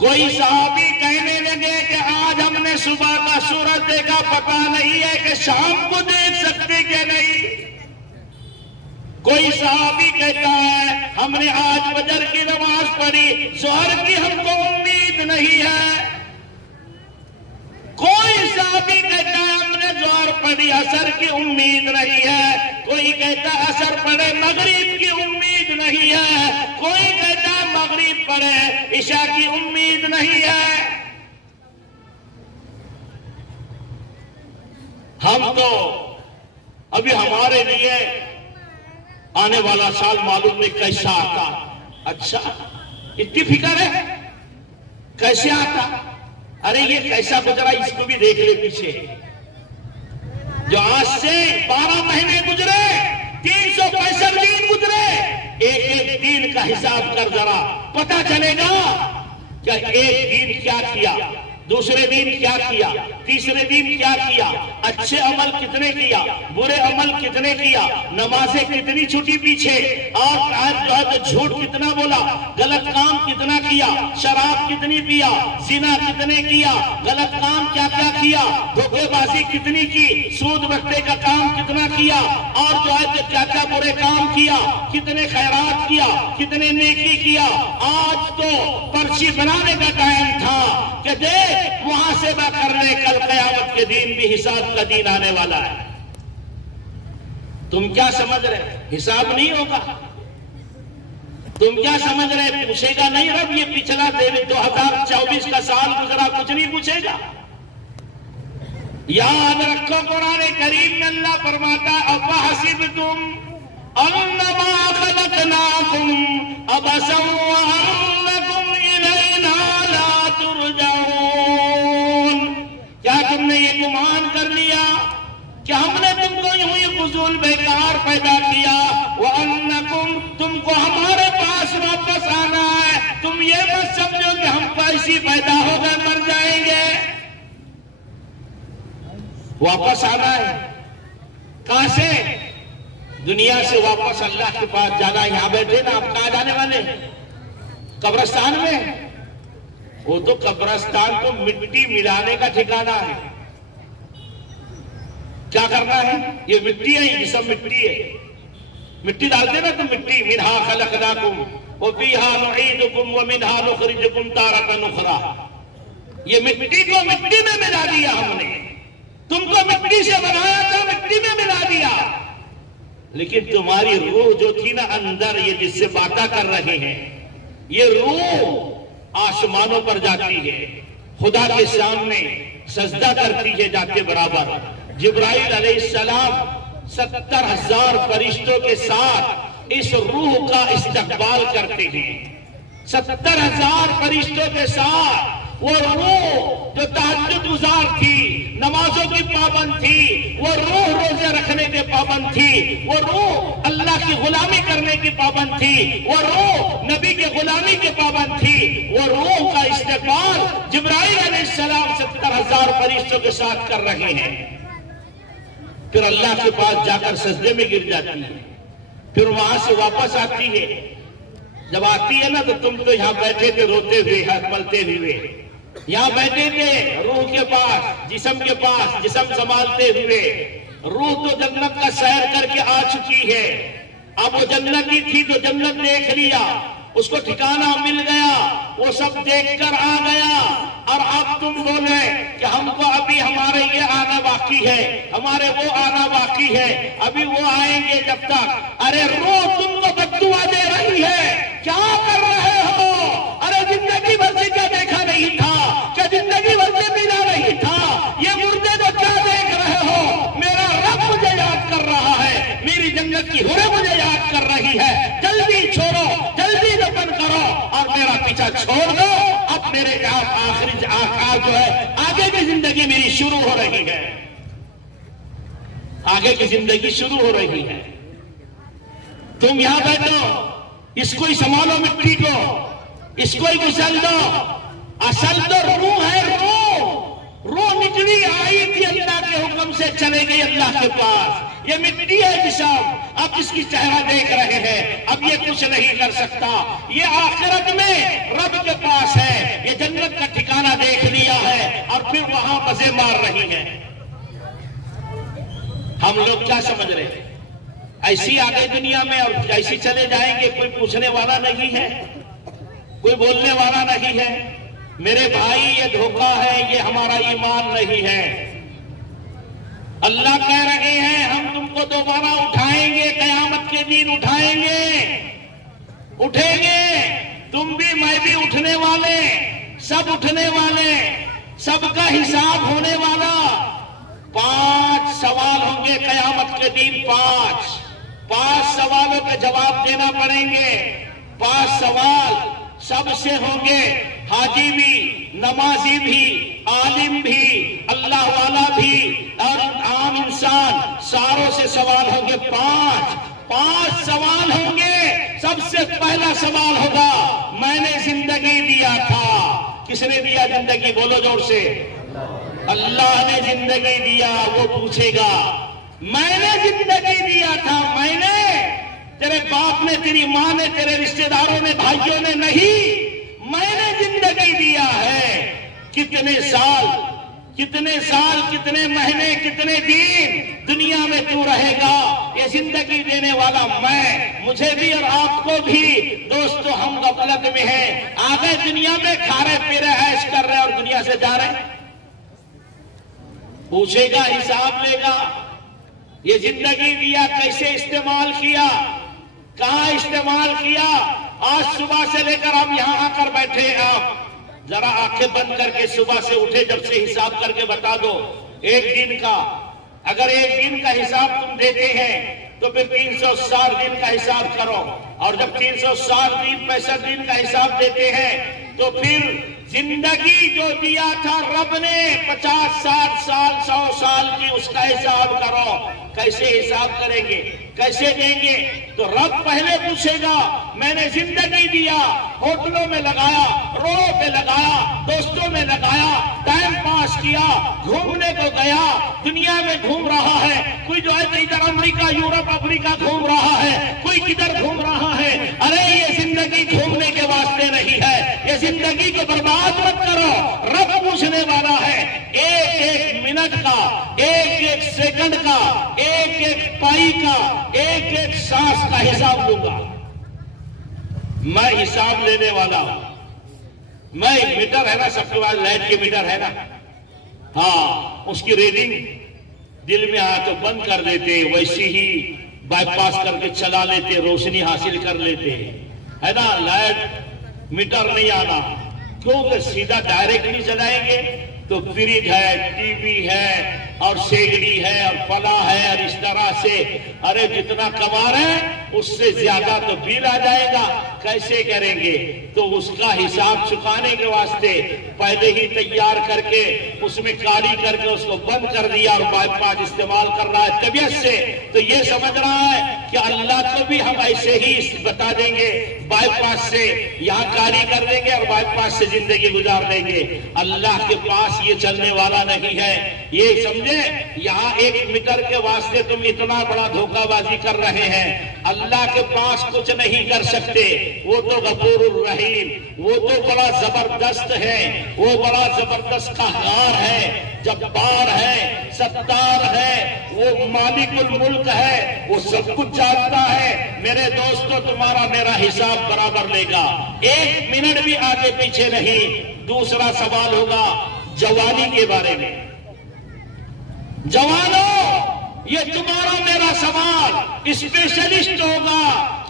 कोई सहाबी कहने लगे कि आज हमने सुबह का सूरज देखा, पता नहीं है कि शाम को देख सकते कि नहीं। कोई सहाबी कहता है हमने आज फजर की नमाज पढ़ी, जोहर की हमको उम्मीद नहीं है। कोई सहाबी कहता है हमने जोहर पढ़ी, असर की उम्मीद नहीं है। कोई कहता है असर पढ़े, मगरिब की उम्मीद नहीं है। कोई कहता है मगरिब पढ़े, इशा की उम्मीद नहीं है। हम तो अभी हमारे लिए आने वाला साल मालूम नहीं कैसा आता। अच्छा, इतनी फिक्र है कैसे आता? अरे ये कैसा गुजरा, इसको भी देख ले पीछे। जो आज से 12 महीने गुजरे, 365 दिन गुजरे, एक एक दिन का हिसाब कर जरा, पता चलेगा कि एक दिन क्या किया, दूसरे दिन क्या किया, तीसरे दिन क्या किया, अच्छे अमल कितने किया, बुरे अमल कितने किया, नमाजें कितनी छुटी पीछे, और झूठ कितना बोला, गलत काम कितना किया, शराब कितनी पिया, जिना कितने किया, गलत काम क्या क्या किया, धोखेबाजी कितनी की, सूद बट्टे का काम कितना किया, और जो है क्या क्या बुरे काम किया, कितने खैरात किया, कितने नेकी किया। आज तो पर्ची बनाने का टाइम था कि देख वहां से ना कर ले, कल कयामत के दिन भी हिसाब का दिन आने वाला है। तुम क्या समझ रहे, हिसाब नहीं होगा? तुम क्या समझ रहे, पूछेगा नहीं रब ये पिछला 2024 का साल गुजरा, कुछ नहीं पूछेगा। याद रखो कुरान करीम में अल्लाह फरमाता है अफहसिबतुम अन्नमा खलकनाकुम अबसन व अन्नकुम इलैना ला तुरजऊन। क्या तुमने ये गुमान कर लिया कि हमने तुमको यूं ही फुजूल बेकार पैदा किया, वो अन्नकुम तुमको हमारे पास वापस आना है। तुम ये मत समझो कि हम पैसी पैदा हो गए मर जाएंगे, वापस आना है। कहां से? दुनिया से वापस अल्लाह के पास जाना। यहां बैठे ना, आप कहां जाने वाले? कब्रिस्तान में। वो तो कब्रिस्तान तो मिट्टी मिलाने का ठिकाना है। क्या करना है? ये मिट्टी है, ये सब मिट्टी है। मिट्टी डालते ना तो मिट्टी, मिन्हा खलकनाकुम व फीहा नुईदुकुम व मिन्हा नुखरिजुकुम तारतन उखरा। ये मिट्टी को मिट्टी में मिला दिया हमने, तुमको मिट्टी से बनाया था, मिट्टी में मिला दिया। लेकिन तुम्हारी रूह जो थी ना अंदर, ये जिससे बातें कर रहे हैं, ये रूह आसमानों पर जाती है, खुदा के सामने सजदा करती है जाके बराबर। जिब्राइल अलैहिस्सलाम 70,000 फरिश्तों के साथ इस रूह का इस्तकबाल करते हैं। 70,000 फरिश्तों के साथ वो रूह जो तहज्जुद गुजार थी, नमाजों की पाबंद थी, वो रूह रोजे रखने के पाबंद थी, वो रूह अल्लाह की गुलामी करने की पाबंद थी, वो रूह नबी के गुलामी के पाबंद थी। वो रूह का इस्तेमाल जिब्राइल अलैहिस्सलाम 70,000 फरिश्तों के साथ कर रहे हैं। फिर अल्लाह के पास जाकर सजदे में गिर जाती है, फिर वहां से वापस आती है। जब आती है ना तो तुम तो यहां बैठे थे रोते हुए, हाथ मलते हुए, यहां बैठे थे रूह के पास, जिस्म के पास, जिस्म संभालते हुए। रूह तो जन्नत का सैर करके आ चुकी है। अब वो जन्नती थी तो जन्नत देख लिया, उसको ठिकाना मिल गया, वो सब देखकर आ गया। और अब तुम बोले कि हमको अभी हमारे ये आना बाकी है, हमारे वो आना बाकी है, अभी वो आएंगे जब तक। अरे रूह तुमको बद्दुआ दे रही है, क्या कर रहे हो? अरे जिंदगी भर से क्या देखा नहीं था, क्या जिंदगी भर से मिला नहीं था? ये मुर्दे को क्या देख रहे हो? मेरा रब मुझे याद कर रहा है, मेरी जन्नत की हुरे मुझे याद कर रही है। जल्दी छोड़ो, जल्दी दफन करो और मेरा पीछा छोड़ दो। अब मेरे आखिरी आकार जो है, आगे की जिंदगी मेरी शुरू हो रही है, आगे की जिंदगी शुरू हो रही है। तुम यहां बैठो, इसको ही संभालो, मिट्टी को इसको ही गुसल दो। असल तो रूह है, रूह निकली आई थी अल्लाह के हुक्म से, चले गई अल्लाह के पास। ये मिट्टी है जिसम, अब इसकी चेहरा देख रहे हैं, अब ये कुछ नहीं कर सकता। ये आखिरत में रब के पास है, ये जन्नत का ठिकाना देख लिया है और फिर वहां मजे मार रही है। हम लोग क्या समझ रहे हैं? ऐसी आ गए दुनिया में और ऐसी चले जाएंगे, कोई पूछने वाला नहीं है, कोई बोलने वाला नहीं है। मेरे भाई ये धोखा है, ये हमारा ईमान नहीं है। अल्लाह कह रहे हैं हम तुमको दोबारा उठाएंगे, कयामत के दिन उठाएंगे, उठेंगे। तुम भी मैं भी उठने वाले, सब उठने वाले, सबका हिसाब होने वाला। 5 सवाल होंगे कयामत के दिन, 5 सवालों के जवाब देना पड़ेंगे। 5 सवाल सबसे होंगे, हाजी भी, नमाजी भी, आलिम भी, अल्लाह वाला भी और आम इंसान पहला सवाल होगा, मैंने जिंदगी दिया था, किसने दिया जिंदगी? बोलो जोर से। अल्लाह ने जिंदगी दिया। वो पूछेगा मैंने जिंदगी दिया था, मैंने, तेरे बाप ने, तेरी माँ ने, तेरे रिश्तेदारों ने, भाइयों ने नहीं, मैंने जिंदगी दिया है। कितने साल, कितने महीने, कितने दिन दुनिया में तू रहेगा? ये जिंदगी देने वाला मैं, मुझे भी और आपको भी। दोस्तों, हम गफलत में हैं, आ गए दुनिया में, खा रहे, पी रहे, ऐश कर रहे और दुनिया से जा रहे। पूछेगा, हिसाब लेगा। ये जिंदगी दिया, कैसे इस्तेमाल किया, कहां इस्तेमाल किया? आज सुबह से लेकर आप यहां आकर बैठे, आप जरा आंखें बंद करके सुबह से उठे जब से हिसाब करके बता दो एक दिन का। अगर एक दिन का हिसाब तुम देते हैं तो फिर 360 दिन का हिसाब करो, और जब 360 दिन 65 दिन का हिसाब देते हैं तो फिर जिंदगी जो दिया था रब ने 50, 60 साल, 100 साल की, उसका हिसाब करो। कैसे हिसाब करेंगे, कैसे देंगे? तो रब पहले पूछेगा, मैंने जिंदगी दिया, होटलों में लगाया, रोड पे लगाया, दोस्तों में लगाया, टाइम पास किया, घूमने को गया, दुनिया में घूम रहा है। कोई जो है इधर अमेरिका, यूरोप, अफ्रीका घूम रहा है, कोई किधर घूम रहा है। अरे ये जिंदगी घूमने के वास्ते नहीं है, ये जिंदगी को बर्बाद मत करो। रब पूछने वाला है, एक एक मिनट का, एक एक सेकंड का, एक एक पाई का, एक एक सांस का हिसाब लूंगा। मैं हिसाब लेने वाला हूं। मैं, मीटर है ना सबके पास, लाइट के मीटर है ना, हाँ, उसकी रीडिंग दिल में आया तो बंद कर देते, वैसे ही बाईपास करके चला लेते, रोशनी हासिल कर लेते, है ना। लाइट मीटर नहीं आना, क्योंकि सीधा डायरेक्ट नहीं चलाएंगे तो फ्रिज है, टीवी है और सेगड़ी है और फला है, और इस तरह से अरे जितना कमा रहे हैं उससे ज्यादा तो बिल आ जाएगा। कैसे करेंगे? तो उसका हिसाब चुकाने के वास्ते पहले ही तैयार करके उसमें काली करके उसको बंद कर दिया और बाईपास इस्तेमाल कर रहा है तबीयत से। तो ये समझ रहा है कि अल्लाह को भी हम ऐसे ही बता देंगे, बाईपास से यहाँ काली कर देंगे और बाईपास से जिंदगी गुजार देंगे। अल्लाह के पास ये चलने वाला नहीं है। ये समझे, यहाँ 1 मीटर के वास्ते तुम इतना बड़ा धोखाबाजी कर रहे हैं। अल्लाह के पास कुछ नहीं कर सकते। वो तो गफूरुर रहीम, वो तो बड़ा जबरदस्त है, वो बड़ा जबरदस्त कहकार है, जब्बार है, सत्तार है, वो मालिकुल मुल्क है, वो सब कुछ जानता है। मेरे दोस्तों, तुम्हारा मेरा हिसाब बराबर लेगा, 1 मिनट भी आगे पीछे नहीं। दूसरा सवाल होगा जवानी के बारे में। जवानों, ये तुम्हारा मेरा सवाल स्पेशलिस्ट होगा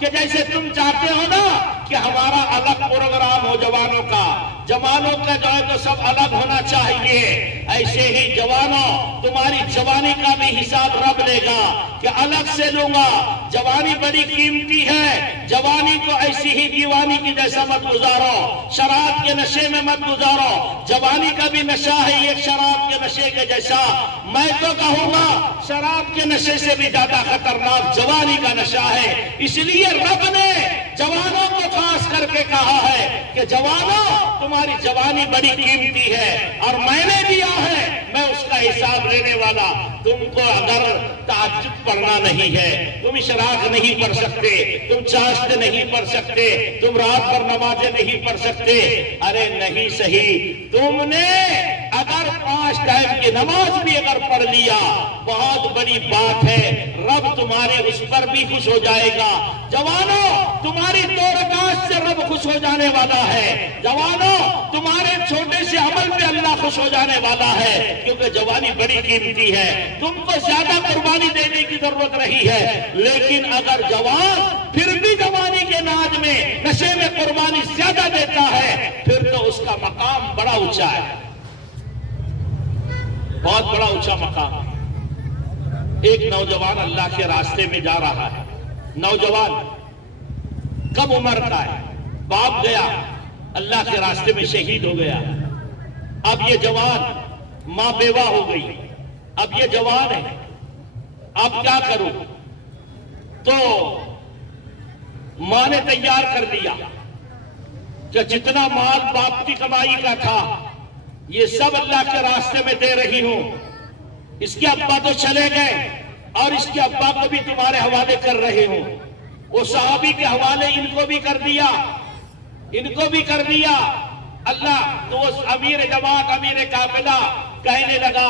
कि जैसे तुम चाहते हो ना कि हमारा अलग प्रोग्राम हो जवानों का, जवानों का जो है तो सब अलग होना चाहिए, ऐसे ही जवानों तुम्हारी जवानी का भी हिसाब रब लेगा कि अलग से लूंगा। जवानी बड़ी कीमती है, जवानी को ऐसी ही दीवानी की जैसा मत गुजारो, शराब के नशे में मत गुजारो। जवानी का भी नशा है एक शराब के नशे के जैसा। मैं तो कहूंगा शराब के नशे से भी ज्यादा खतरनाक जवानी का नशा है। इसलिए रब ने जवानों को खास करके कहा है कि जवानों तुम्हारी जवानी बड़ी कीमती है और मैंने दिया है, मैं उसका हिसाब लेने वाला। तुमको अगर ताज्जुद पढ़ना नहीं है, तुम इशराक नहीं पढ़ सकते, तुम चाश्त नहीं पढ़ सकते, तुम रात भर नमाजें नहीं पढ़ सकते, अरे नहीं सही, तुमने अगर 5 टाइम की नमाज भी अगर पढ़ लिया बहुत बड़ी बात है, रब तुम्हारे उस पर भी खुश हो जाएगा। जवानों, तुम्हारी 2 रकात से रब खुश हो जाने वाला है। जवानों, तुम्हारे छोटे से अमल पे अल्लाह खुश हो जाने वाला है, क्योंकि जवानी बड़ी कीमती है। तुमको ज्यादा कुर्बानी देने की जरूरत नहीं है, लेकिन अगर जवान फिर भी जवानी के नाज में नशे में कुर्बानी ज्यादा देता है, फिर तो उसका मकाम बड़ा ऊंचा है, बहुत बड़ा ऊंचा मकाम है। एक नौजवान अल्लाह के रास्ते में जा रहा है। नौजवान कम उम्र का है, बाप गया अल्लाह के रास्ते में शहीद हो गया। अब ये जवान मां बेवा हो गई, अब ये जवान है, अब क्या करूं? तो मां ने तैयार कर दिया कि जितना माल बाप की कमाई का था ये सब अल्लाह के रास्ते में दे रही हूं। इसके अब्बा तो चले गए और इसके अब्बा को भी तुम्हारे हवाले कर रहे हो। वो सहाबी के हवाले इनको भी कर दिया, इनको भी कर दिया। अल्लाह तो उस अमीर जमात, अमीर काफिला कहने लगा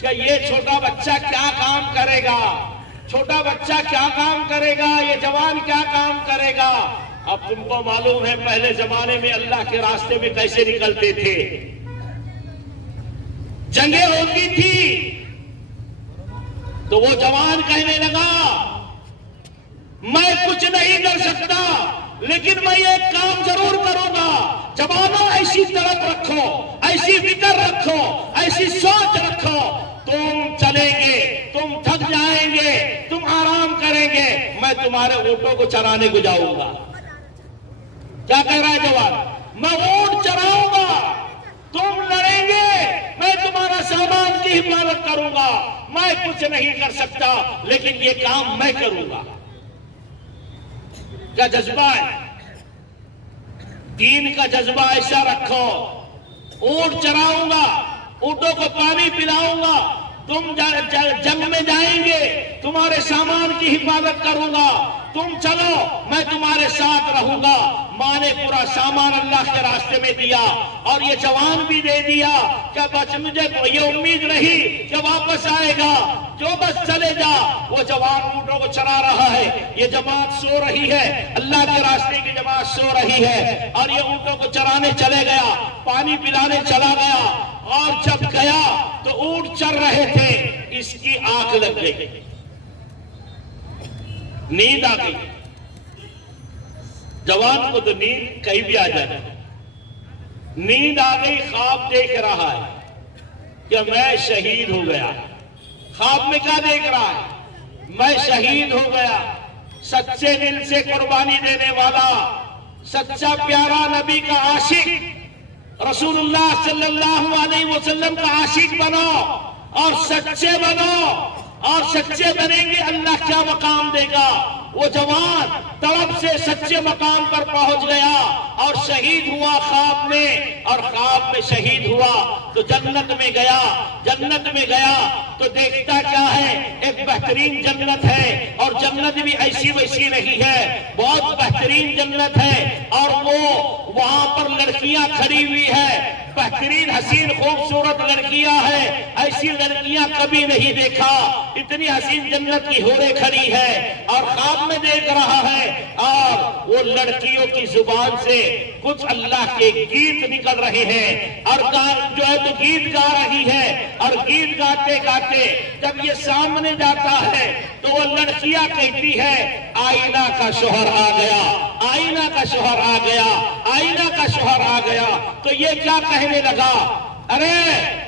कि ये छोटा बच्चा क्या काम करेगा, छोटा बच्चा क्या काम करेगा, ये जवान क्या काम करेगा। अब तुमको मालूम है पहले जमाने में अल्लाह के रास्ते में कैसे निकलते थे, जंगें होती थी। तो वो जवान कहने लगा मैं कुछ नहीं कर सकता लेकिन मैं एक काम जरूर करूंगा। जवानों ऐसी तड़प रखो, ऐसी फिक्र रखो, ऐसी सोच रखो, तुम चलेंगे, तुम थक जाएंगे, तुम आराम करेंगे, मैं तुम्हारे ऊंटों को चराने को जाऊंगा। क्या कह रहा है जवान? मैं ऊंट चराऊंगा, तुम लड़ेंगे, मैं तुम्हारा सामान की हिफाजत करूंगा। मैं कुछ नहीं कर सकता लेकिन ये काम मैं करूंगा। क्या जज्बा है? दीन का जज्बा ऐसा रखो, ऊंट चराऊंगा, ऊंटों को पानी पिलाऊंगा, तुम जंग में जाएंगे, तुम्हारे सामान की हिफाजत करूंगा, तुम चलो मैं तुम्हारे साथ रहूंगा। मां ने पूरा सामान अल्लाह के रास्ते में दिया और ये जवान भी दे दिया। क्या बस मुझे ये उम्मीद रही कि वापस आएगा, जो बस चले जा। वो जवान ऊंटों को चरा रहा है, ये जमात सो रही है, अल्लाह के रास्ते की जमात सो रही है और ये ऊंटों को चराने चले गया, पानी पिलाने चला गया। और जब गया तो ऊंट चर रहे थे, इसकी आंख लग गई, नींद आ गई। जवान को तो नींद कहीं भी आ जाए, नींद आ गई। ख्वाब देख रहा है कि मैं शहीद हो गया। ख्वाब में क्या देख रहा है? मैं शहीद हो गया। सच्चे दिल से कुर्बानी देने वाला, सच्चा प्यारा नबी का आशिक, रसूलुल्लाह सल्लल्लाहु अलैहि वसल्लम का आशिक बनो और सच्चे बनो। और सच्चे बनेंगे अल्लाह क्या मकाम देगा। वो जवान तड़प से सच्चे मकाम पर पहुंच गया और शहीद हुआ ख्वाब में, और ख्वाब में शहीद हुआ तो जन्नत में गया। जन्नत में गया तो देखता क्या है, एक बेहतरीन जन्नत है और जन्नत भी ऐसी वैसी नहीं है, बहुत बेहतरीन जन्नत है। और वो वहां पर लड़कियां खड़ी हुई है, बेहतरीन हसीन खूबसूरत लड़कियां हैं, ऐसी लड़कियां कभी नहीं देखा। इतनी हसीन जन्नत की होरे खड़ी है और ख्वाब में देख रहा है और वो लड़कियों की जुबान से कुछ अल्लाह के गीत निकल रहे हैं और जो है तो गीत गा रही है। और गीत गाते गाते जब ये सामने जाता है तो वो लड़कियां कहती है आईना का शोहर आ गया, आईना का शोहर आ गया, आईना का शोहर आ गया। तो ये क्या कहने लगा, अरे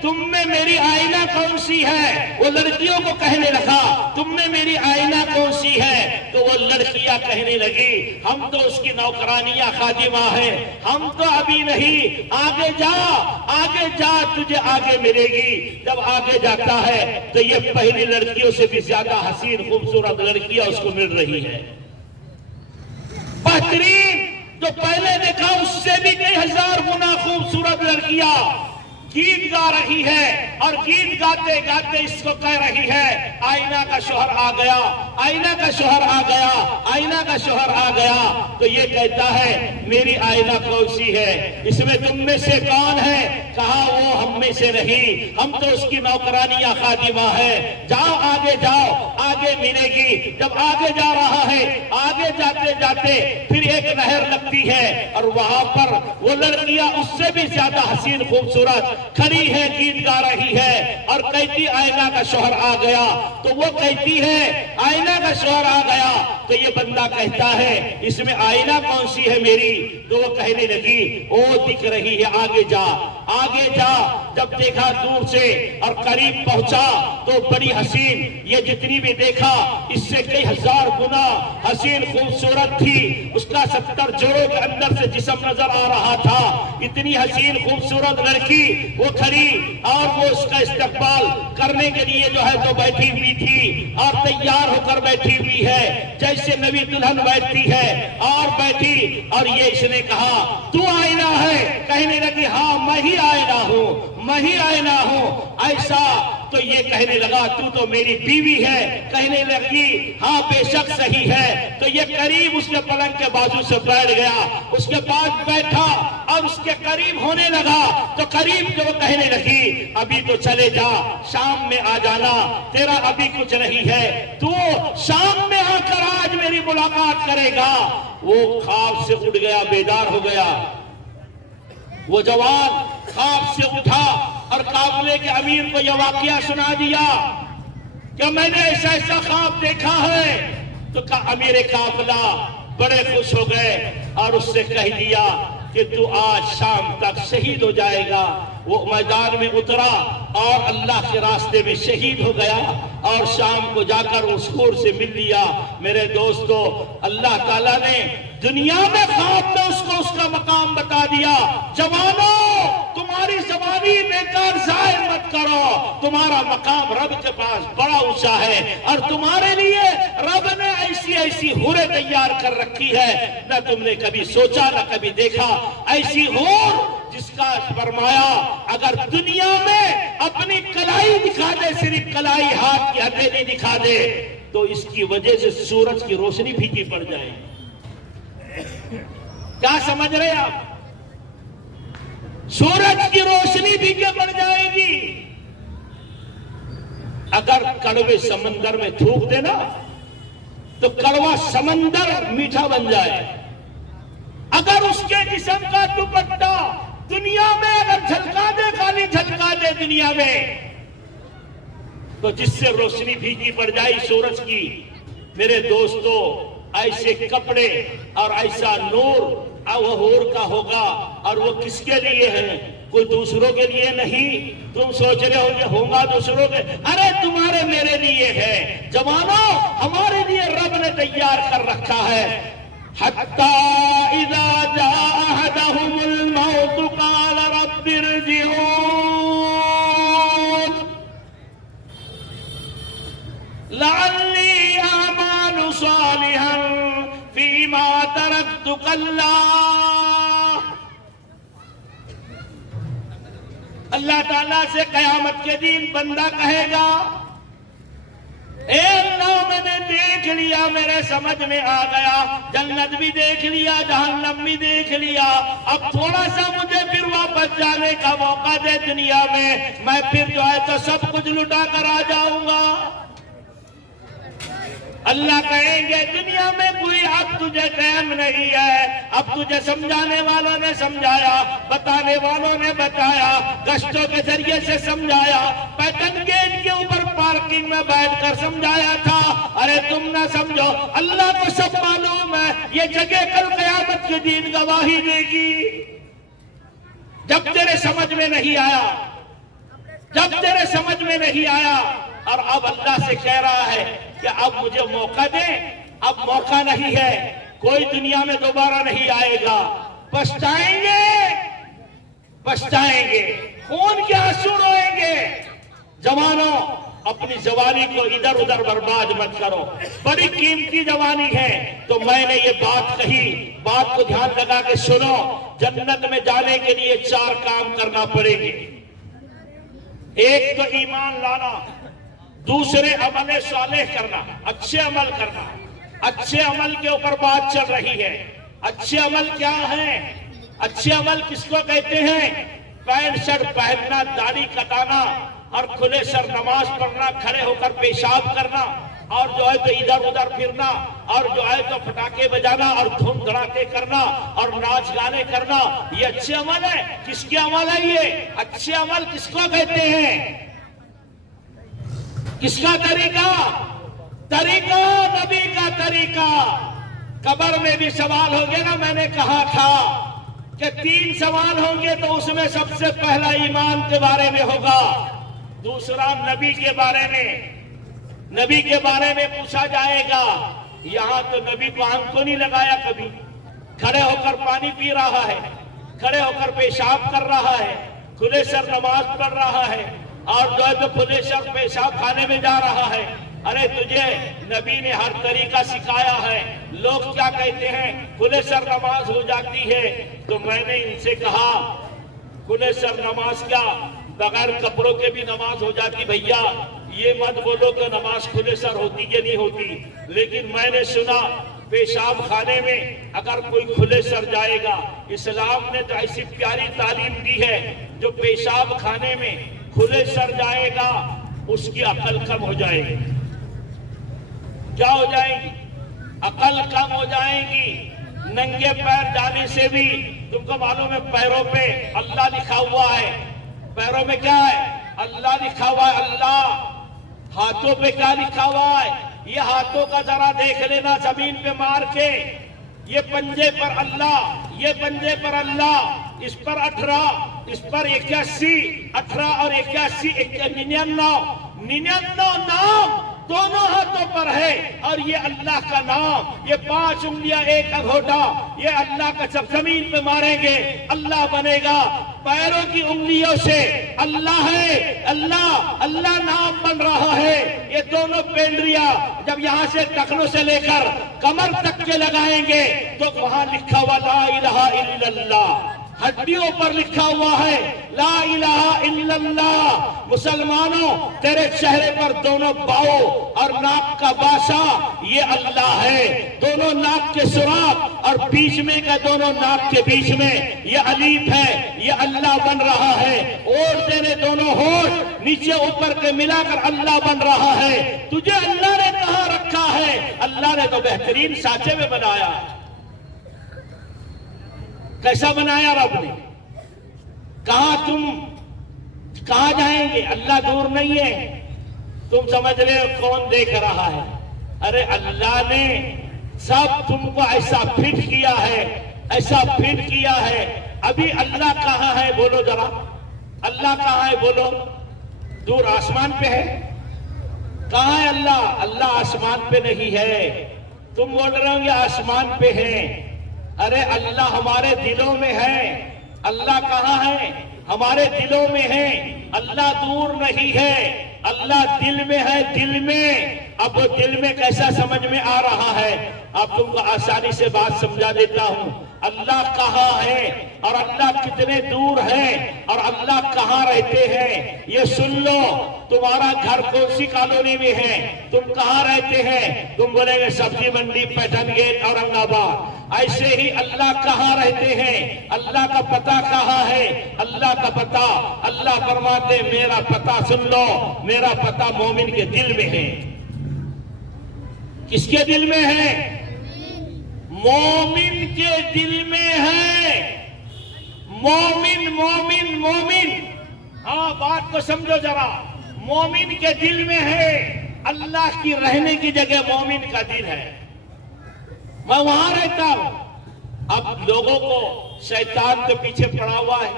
तुम में मेरी आईना कौन सी है? वो लड़कियों को कहने लगा तुम में मेरी आईना कौन सी है? तो वो लड़कियां कहने लगी हम तो उसकी नौकरानियां खादिमा है, हम तो अभी नहीं, आगे जा, आगे जा, तुझे आगे मिलेगी। जब आगे जाता है तो ये पहली लड़कियों से भी ज्यादा हसीन खूबसूरत लड़कियां उसको मिल रही है। बेहतरीन जो पहले देखा उससे भी कई हजार गुना खूबसूरत लड़कियां गीत गा रही है और गीत गाते गाते इसको कह रही है आईना का शोहर आ गया, आईना का शोहर आ गया, आईना का शोहर आ गया। तो ये कहता है मेरी आईना कौन सी है, इसमें तुम में से कौन है? कहा वो हम में से नहीं, हम तो उसकी नौकरानियां खादिमा है। जाओ आगे जाओ, आगे मिलेगी। जब आगे जा रहा है, आगे जाते जाते फिर एक नहर लगती है और वहां पर वो लड़कियां उससे भी ज्यादा हसीन खूबसूरत खड़ी है, गीत गा रही है और कहती आईना का शोहर आ गया। तो वो कहती है आईना का शोहर आ गया। तो ये बंदा कहता है इसमें आईना कौन सी है मेरी? तो वो कहने लगी ओ दिख रही है, आगे जा, आगे जा। जब देखा दूर से और करीब पहुंचा तो बड़ी हसीन, ये जितनी भी देखा इससे कई हजार गुना हसीन खूबसूरत थी। उसका 70 जोड़ों के अंदर से जिस्म नजर आ रहा था। इतनी हसीन खूबसूरत लड़की वो खड़ी और वो उसका इस्तकबाल करने के लिए जो है तो बैठी हुई थी और तैयार होकर पर बैठी हुई है, जैसे नबी दुल्हन बैठती है और बैठी, और ये इसने कहा तू आईना है, कहने लगी हाँ मैं ही आईना हूं, मैं ही आईना हूं। ऐसा तो ये कहने लगा तू तो मेरी बीवी है, कहने लगी हाँ बेशक सही है। तो ये करीब उसके पलंग के बाजू से बैठ गया, उसके पास बैठा और उसके करीब होने लगा। तो करीब जो कहने लगी अभी तो चले जा, शाम में आ जाना, तेरा अभी कुछ नहीं है, तू शाम में आकर आज मेरी मुलाकात करेगा। वो ख्वाब से उठ गया, बेदार हो गया। वो जवान ख्वाब से उठा और काफिले के अमीर को यह वाकया सुना दिया कि मैंने ऐसा ऐसा ख्वाब देखा है। तो अमीर काफिला बड़े खुश हो गए और उससे कह दिया कि तू आज शाम तक शहीद हो जाएगा। वो मैदान में उतरा और अल्लाह के रास्ते में शहीद हो गया और शाम को जाकर उस हूर से मिल लिया। मेरे दोस्तों, अल्लाह ताला ने दुनिया में ख्वाब में उसको उसका मकाम बता दिया। जवानों, तुम्हारी जवानी बेकार जाहिर मत करो, तुम्हारा मकाम रब के पास बड़ा ऊंचा है और तुम्हारे लिए रब ने ऐसी ऐसी हूरें तैयार कर रखी है, न तुमने कभी सोचा न कभी देखा। ऐसी हूर जिसका फरमाया अगर दुनिया में अपनी कलाई दिखा दे, सिर्फ कलाई, हाथ की हथेली दिखा दे, तो इसकी वजह से सूरज की रोशनी फीकी पड़ जाएगी। क्या समझ रहे आप? सूरज की रोशनी फीके पड़ जाएगी। अगर कड़वे समंदर में थूक देना तो कड़वा समंदर मीठा बन जाए। अगर उसके जिस्म का दुपट्टा दुनिया में अगर झलका दे, खाली झलका दे दुनिया में, तो जिससे रोशनी फीकी पड़ जाए सूरज की। मेरे दोस्तों, ऐसे कपड़े और ऐसा नूर वो हूर का होगा, और वो किसके लिए है? कोई दूसरों के लिए नहीं। तुम सोच रहे होंगे होगा दूसरों के, अरे तुम्हारे मेरे लिए है। जवानों, हमारे लिए रब ने तैयार कर रखा है। हत्ता इज़ा जाअ अहदहुमुल मौत क़ाल रब्बिरजिऊन, लअल्ली अअमलु सालिहन फीमा तरक्तु कल्ला। अल्लाह ताला से कयामत के दिन बंदा कहेगा, ए अल्लाह मैंने देख लिया, मेरे समझ में आ गया, जन्नत भी देख लिया, जहन्नम भी देख लिया, अब थोड़ा सा मुझे फिर वापस जाने का मौका दे दुनिया में, मैं फिर जो है तो सब कुछ लुटा कर आ जाऊंगा। अल्लाह कहेंगे दुनिया में कोई अब तुझे टाइम नहीं है, अब तुझे समझाने वालों ने समझाया, बताने वालों ने बताया, कष्टों के जरिए से समझाया, पैटर्न गेट के ऊपर पार्किंग में बैठकर समझाया था। अरे तुम ना समझो, अल्लाह को सब मालूम है, ये जगह कल क़यामत के दिन गवाही देगी। जब तेरे समझ में नहीं आया, जब तेरे समझ में नहीं आया, और अब अल्लाह से कह रहा है कि अब मुझे मौका दे, अब मौका नहीं है, कोई दुनिया में दोबारा नहीं आएगा। पछताएंगे, पछताएंगे, खून के आंसू रोएंगे। जवानों, अपनी जवानी को इधर उधर बर्बाद मत करो, बड़ी कीमती जवानी है। तो मैंने ये बात कही, बात को ध्यान लगा के सुनो। जन्नत में जाने के लिए 4 काम करना पड़ेंगे। एक तो ईमान लाना, दूसरे अमल सालेह करना, अच्छे अमल करना। अच्छे अमल के ऊपर बात चल रही है। अच्छे अमल क्या है? अच्छे अमल किसको कहते हैं? पैंट शर्ट पहनना, दाढ़ी कटाना और खुले सर नमाज पढ़ना, खड़े होकर पेशाब करना, और जो है तो इधर उधर फिरना, और जो है तो पटाखे बजाना और धूम धड़ाके करना और नाच गाने करना, ये अच्छे अमल है। किसके अमल है ये? अच्छे अमल किसको कहते हैं? किसका तरीका? तरीका नबी का तरीका। कब्र में भी सवाल होंगे ना, मैंने कहा था कि 3 सवाल होंगे, तो उसमें सबसे पहला ईमान के बारे में होगा, दूसरा नबी के बारे में, नबी के बारे में पूछा जाएगा। यहाँ तो नबी को आंख को नहीं लगाया कभी, खड़े होकर पानी पी रहा है, खड़े होकर पेशाब कर रहा है, खुले सर नमाज पढ़ रहा है, और जो है तो खुले सर पेशाब खाने में जा रहा है। अरे तुझे नबी ने हर तरीका सिखाया है। लोग क्या कहते हैं, खुले सर नमाज हो जाती है। तो मैंने इनसे कहा खुले सर नमाज क्या, बगैर कपड़ों के भी नमाज हो जाती। भैया ये मत बोलो कि नमाज खुले सर होती कि नहीं होती, लेकिन मैंने सुना पेशाब खाने में अगर कोई खुले सर जाएगा, इस्लाम ने तो ऐसी प्यारी तालीम दी है, जो पेशाब खाने में खुले सर जाएगा उसकी अकल कम हो जाएगी। क्या हो जाएगी? अकल कम हो जाएगी। नंगे पैर जाने से भी, तुमको मालूम है पैरों पे अल्लाह लिखा हुआ है। पैरों में क्या है? अल्लाह लिखा हुआ है, अल्लाह। हाथों पे क्या लिखा हुआ है? ये हाथों का जरा देख लेना जमीन पे मार के, ये पंजे पर अल्लाह, ये पंजे पर अल्लाह, इस पर 18, इस पर 81, 18 और 81, 99 नाम दोनों हाथों पर है। और ये अल्लाह का नाम, ये 5 उंगलियां एक अंगूठा, ये अल्लाह का जब जमीन पे मारेंगे अल्लाह बनेगा। पैरों की उंगलियों से अल्लाह है, अल्लाह अल्लाह नाम बन रहा है। ये दोनों पेंड्रिया जब यहाँ से टखनों से लेकर कमर तक के लगाएंगे तो वहां लिखा हुआ ला इलाहा इल्लल्लाह, हड्डियों पर लिखा हुआ है ला इलाहा इल्लल्लाह। मुसलमानों, तेरे चेहरे पर दोनों बाहों और नाक का बासा ये अल्लाह है। दोनों नाक के सुराख और बीच में का दोनों नाक के बीच में ये अलीफ है, ये अल्लाह बन रहा है। और तेरे दोनों होठ नीचे ऊपर के मिलाकर अल्लाह बन रहा है। तुझे अल्लाह ने कहाँ रखा है? अल्लाह ने तो बेहतरीन साँचे में बनाया। कैसा बनाया रब ने? कहां जाएंगे? अल्लाह दूर नहीं है। तुम समझ रहे हो कौन देख रहा है? अरे अल्लाह ने सब तुमको ऐसा फिट किया है, ऐसा फिट किया है। अभी अल्लाह कहां है बोलो जरा? अल्लाह कहां है बोलो? दूर आसमान पे है। कहां है अल्लाह? अल्लाह आसमान पे नहीं है। तुम बोल रहे हो ये आसमान पे है। अरे अल्लाह हमारे दिलों में है। अल्लाह कहाँ है? हमारे दिलों में है। अल्लाह दूर नहीं है, अल्लाह दिल में है, दिल में। अब वो दिल में कैसा समझ में आ रहा है? अब तुमको आसानी से बात समझा देता हूँ। अल्लाह कहाँ है और अल्लाह कितने दूर है और अल्लाह कहाँ रहते हैं ये सुन लो। तुम्हारा घर कौन सी कॉलोनी में है? तुम कहाँ रहते हैं? तुम बोलेंगे सब्जी मंडी, पैठन गेट, औरंगाबाद। ऐसे ही अल्लाह कहाँ रहते हैं? अल्लाह का पता कहाँ है? अल्लाह का पता, अल्लाह फरमाते मेरा पता सुन लो, मेरा पता मोमिन के दिल में है। किसके दिल में है? मोमिन के दिल में है। मोमिन मोमिन मोमिन, हाँ बात को समझो जरा। मोमिन के दिल में है। अल्लाह की रहने की जगह मोमिन का दिल है। मैं वहां रहता हूं। अब लोगों को शैतान के पीछे पड़ा हुआ है,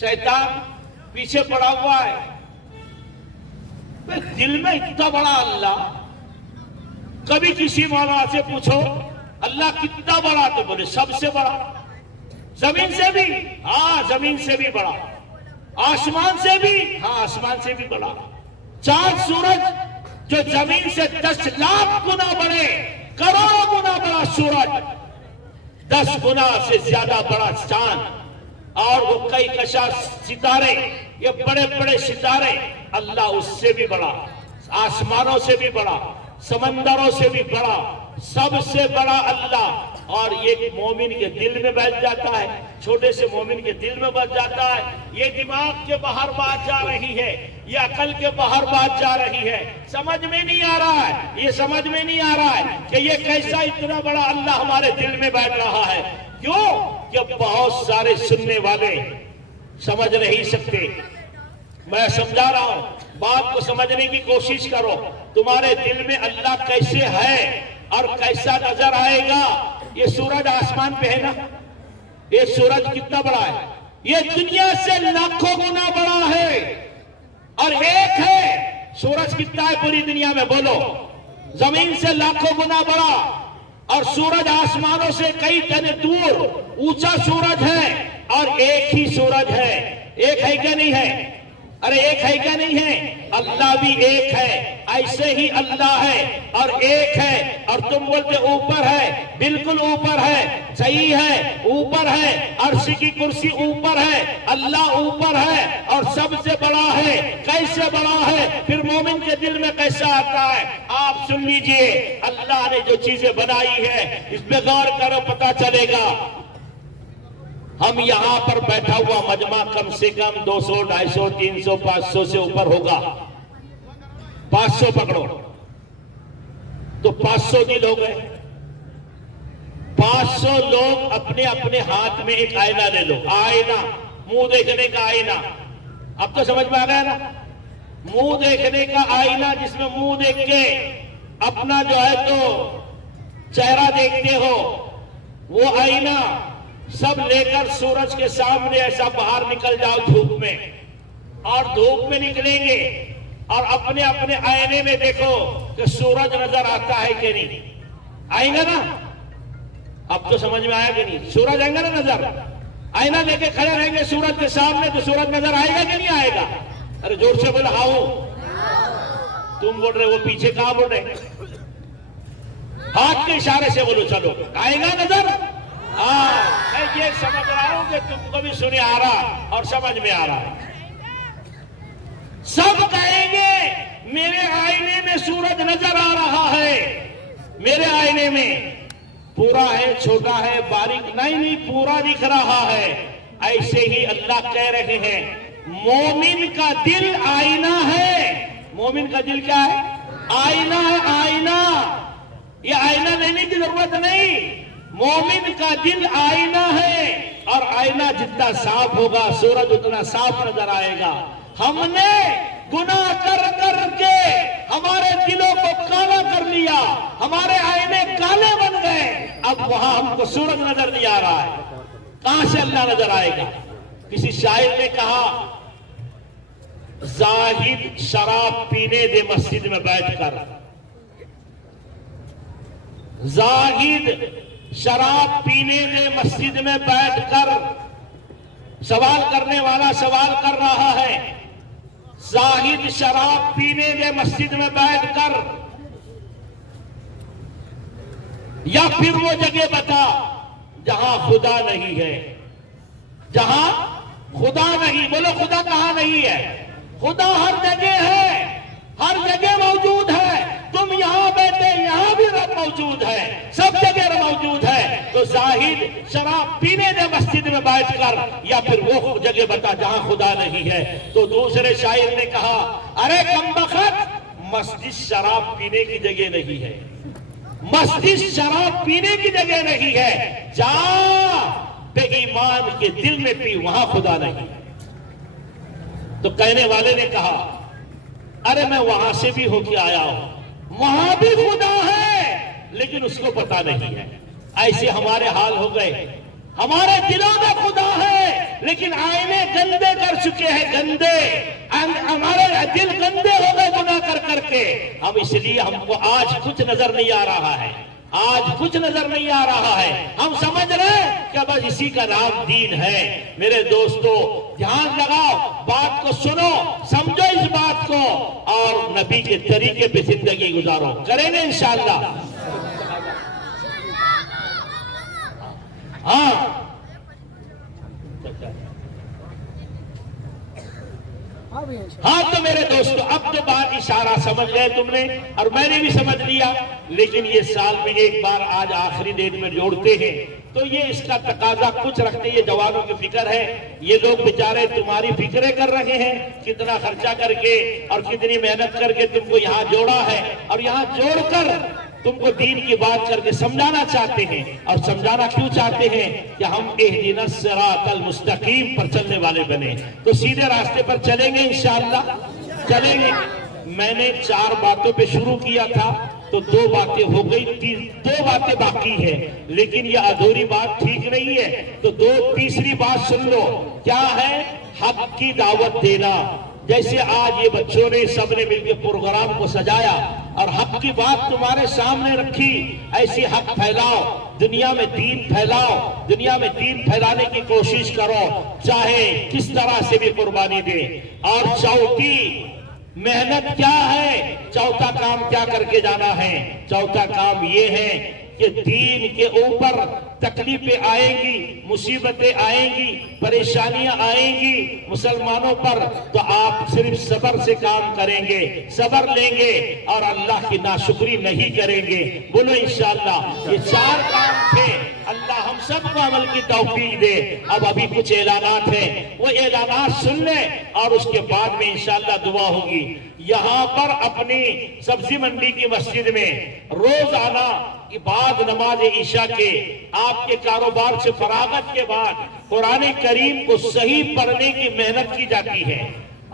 शैतान पीछे पड़ा हुआ है। दिल में इतना बड़ा अल्लाह। कभी किसी मौलाना से पूछो अल्लाह कितना बड़ा, तो बोले सबसे बड़ा। जमीन से भी? हाँ जमीन से भी बड़ा। आसमान से भी? हाँ आसमान से भी बड़ा। चांद सूरज जो जमीन से 10 लाख गुना बड़े, करोड़ों गुना बड़ा सूरज, 10 गुना से ज्यादा बड़ा चांद, और वो कई कशा सितारे, ये बड़े बड़े सितारे, अल्लाह उससे भी बड़ा, आसमानों से भी बड़ा, समंदरों से भी बड़ा, सबसे बड़ा अल्लाह। और ये मोमिन के दिल में बैठ जाता है, छोटे से मोमिन के दिल में बैठ जाता है। ये दिमाग के बाहर बात जा रही है, ये अकल के बाहर बात जा रही है। समझ में नहीं आ रहा है, ये समझ में नहीं आ रहा है कि ये कैसा इतना बड़ा अल्लाह हमारे दिल में बैठ रहा है। क्यों? कि बहुत सारे सुनने वाले समझ नहीं सकते। मैं समझा रहा हूं, बात को समझने की कोशिश करो। तुम्हारे दिल में अल्लाह कैसे है और कैसा नजर आएगा? ये सूरज आसमान पे है ना, ये सूरज कितना बड़ा है? ये दुनिया से लाखों गुना बड़ा है। और एक है, सूरज कितना है पूरी दुनिया में बोलो? जमीन से लाखों गुना बड़ा। और सूरज आसमानों से कई टन दूर ऊंचा सूरज है। और एक ही सूरज है। एक है क्या नहीं है? अरे एक है क्या नहीं है? अल्लाह भी एक है, ऐसे ही अल्लाह है और एक है। और तुम बोलते ऊपर है, बिल्कुल ऊपर है, सही है, ऊपर है, अर्श की कुर्सी ऊपर है, अल्लाह ऊपर है और सबसे बड़ा है। कैसे बड़ा है, फिर मोमिन के दिल में कैसा आता है? आप सुन लीजिए, अल्लाह ने जो चीजें बनाई है इस पे गौर करो, पता चलेगा। हम यहां पर बैठा हुआ मजमा कम से कम 200, 250, 300, 500 से ऊपर होगा। 500 पकड़ो तो 500 दिल हो गए। 500 लोग अपने अपने हाथ में एक आईना ले लो, आईना, मुंह देखने का आईना। अब तो समझ में आ गया ना, मुंह देखने का आईना, जिसमें मुंह देख के अपना जो है तो चेहरा देखते हो, वो आईना सब लेकर सूरज के सामने ऐसा बाहर निकल जाओ धूप में, और धूप में निकलेंगे और अपने अपने आईने में देखो कि सूरज नजर आता है कि नहीं। आएगा ना? अब तो समझ में आया कि नहीं? सूरज आएगा ना नजर? आईना लेके खड़े रहेंगे सूरज के सामने तो सूरज नजर आएगा कि नहीं आएगा? अरे जोर से बोलो हाउ। तुम बोल रहे, वो पीछे कहां बोल रहे? हाथ के इशारे से बोलो, चलो आएगा नजर। मैं ये समझ रहा हूं कि तुमको भी सुने आ रहा और समझ में आ रहा है। सब कहेंगे मेरे आईने में सूरज नजर आ रहा है, मेरे आईने में पूरा है, छोटा है, बारीक नहीं, पूरा दिख रहा है। ऐसे ही अल्लाह कह रहे हैं, मोमिन का दिल आईना है। मोमिन का दिल क्या है? आईना है, आईना। ये आईना लेने की जरूरत नहीं, मोमिन का दिल आईना है। और आईना जितना साफ होगा सूरज उतना साफ नजर आएगा। हमने गुनाह कर करके हमारे दिलों को काला कर लिया, हमारे आईने काले बन गए। अब वहां हमको सूरज नजर नहीं आ रहा है, कहां से अल्लाह नजर आएगा? किसी शायर ने कहा, जाहिद शराब पीने दे मस्जिद में बैठकर। जाहिद शराब पीने दे मस्जिद में बैठकर। सवाल करने वाला सवाल कर रहा है, जाहिद शराब पीने दे मस्जिद में बैठकर, या फिर वो जगह बता जहां खुदा नहीं है। जहां खुदा नहीं, बोलो खुदा कहां नहीं है? खुदा हर जगह है, हर जगह मौजूद है। तुम यहां बैठे, यहां भी रब मौजूद है, सब जगह मौजूद है। तो जाहिद शराब पीने दे मस्जिद में बैठकर, या फिर वो जगह बता जहां खुदा नहीं है। तो दूसरे शायर ने कहा, अरे कमबख्त, मस्जिद शराब पीने की जगह नहीं है, मस्जिद शराब पीने की जगह नहीं है। जा बेईमान के दिल में पी, वहां खुदा नहीं। तो कहने वाले ने कहा, अरे मैं वहां से भी होके आया हूं, वहां भी खुदा है लेकिन उसको पता नहीं है। ऐसे हमारे हाल हो गए, हमारे दिलों में खुदा है लेकिन आईने गंदे कर चुके हैं, गंदे। हमारे दिल गंदे हो गए गुनाह कर करके। हम इसलिए हमको आज कुछ नजर नहीं आ रहा है, आज कुछ नजर नहीं आ रहा है। हम समझ रहे हैं कि बस इसी का नाम दीन है। मेरे दोस्तों ध्यान लगाओ, बात को सुनो, समझो इस बात को और नबी के तरीके पे जिंदगी गुजारो। करेंगे इंशाअल्लाह। हाँ हाँ, तो मेरे दोस्तों अब तो बात इशारा समझ गए तुमने और मैंने भी समझ लिया। लेकिन ये साल में एक बार आज आखिरी डेट में जोड़ते हैं तो ये इसका तकाजा कुछ रखते। ये जवानों की फिक्र है, ये लोग बेचारे तुम्हारी फिक्रें कर रहे हैं, कितना खर्चा करके और कितनी मेहनत करके तुमको यहाँ जोड़ा है और यहाँ जोड़कर तुमको दीन की बात करके समझाना चाहते हैं। और समझाना क्यों चाहते हैं कि हम इहदिना सिरातल मुस्तकीम पर चलने वाले बने, तो सीधे रास्ते पर चलेंगे इंशाअल्लाह, चलेंगे। मैंने 4 बातों पे शुरू किया था तो 2 बातें हो गई, 2 बातें बाकी है, लेकिन ये अधूरी बात ठीक नहीं है। तो तीसरी बात सुन लो, क्या है? हक की दावत देना। जैसे आज ये बच्चों ने सबने मिलकर प्रोग्राम को सजाया और हक की बात तुम्हारे सामने रखी, ऐसी हक फैलाओ, दुनिया में दीन फैलाओ, दुनिया में दीन फैलाने की कोशिश करो, चाहे किस तरह से भी कुर्बानी दे। और मेहनत क्या है, चौथा काम क्या करके जाना है? चौथा काम ये है कि दीन के ऊपर तकलीफें आएंगी, मुसीबतें आएंगी, परेशानियां आएंगी मुसलमानों पर, तो आप सिर्फ सब्र से काम करेंगे, सब्र लेंगे और अल्लाह की नाशुक्री नहीं करेंगे। बोलो इंशाअल्लाह। ये 4 काम थे। अल्लाह हम सबको अमल की तौफीक दे। अब अभी कुछ ऐलानात हैं, वो ऐलानात सुन लें और उसके बाद में इंशाअल्लाह दुआ होगी। यहाँ पर अपनी सब्जी मंडी की मस्जिद में रोजाना बाद नमाज ईशा के आपके कारोबार से फरागत के बाद कुरान करीम को सही पढ़ने की मेहनत की जाती है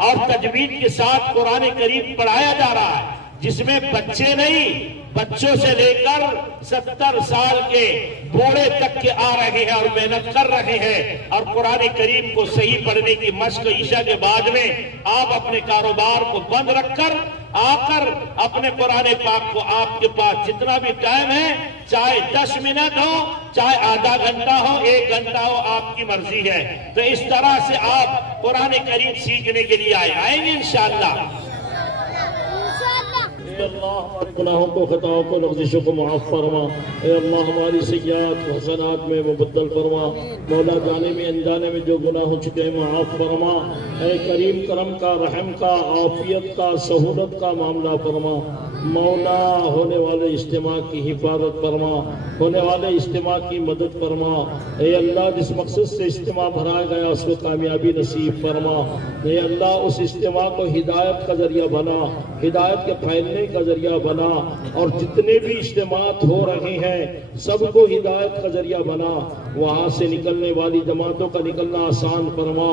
और तजवीद के साथ कुरान करीम पढ़ाया जा रहा है, जिसमें बच्चे नहीं, बच्चों से लेकर 70 साल के बूढ़े तक के आ रहे हैं और मेहनत कर रहे हैं और कुरान करीम को सही पढ़ने की मशक ईशा के बाद में आप अपने कारोबार को बंद रखकर आकर अपने कुरान पाक को आपके पास जितना भी टाइम है, चाहे 10 मिनट हो, चाहे आधा घंटा हो, 1 घंटा हो, आपकी मर्जी है, तो इस तरह से आप कुरान करीम सीखने के लिए आएंगे इंशाअल्लाह। अल्लाह हमारे गुनाहों को, खताओं को, लग़्ज़िशों को माफ़ फरमा। अल्लाह हमारी सय्यात हसनात में मुबद्दल फरमा। मौला जाने में अनजाने में जो गुनाह हो चुके हैं माफ़ फरमा। ऐ करीम करम का, रहम का, आफियत का, सहूलत का मामला फरमा। मौला होने वाले इज्तिमा की हिफाजत फरमा, होने वाले इज्तिमा की मदद फरमा। ए अल्लाह जिस मकसद से इज्तिमा भरा गया उसको कामयाबी नसीब फरमा। ए अल्लाह उस इज्तिमा को हिदायत का जरिया बना, हिदायत के फैलने का जरिया बना और जितने भी इज्तिमात हो रहे हैं सबको हिदायत का जरिया बना। वहाँ से निकलने वाली जमातों का निकलना आसान फरमा।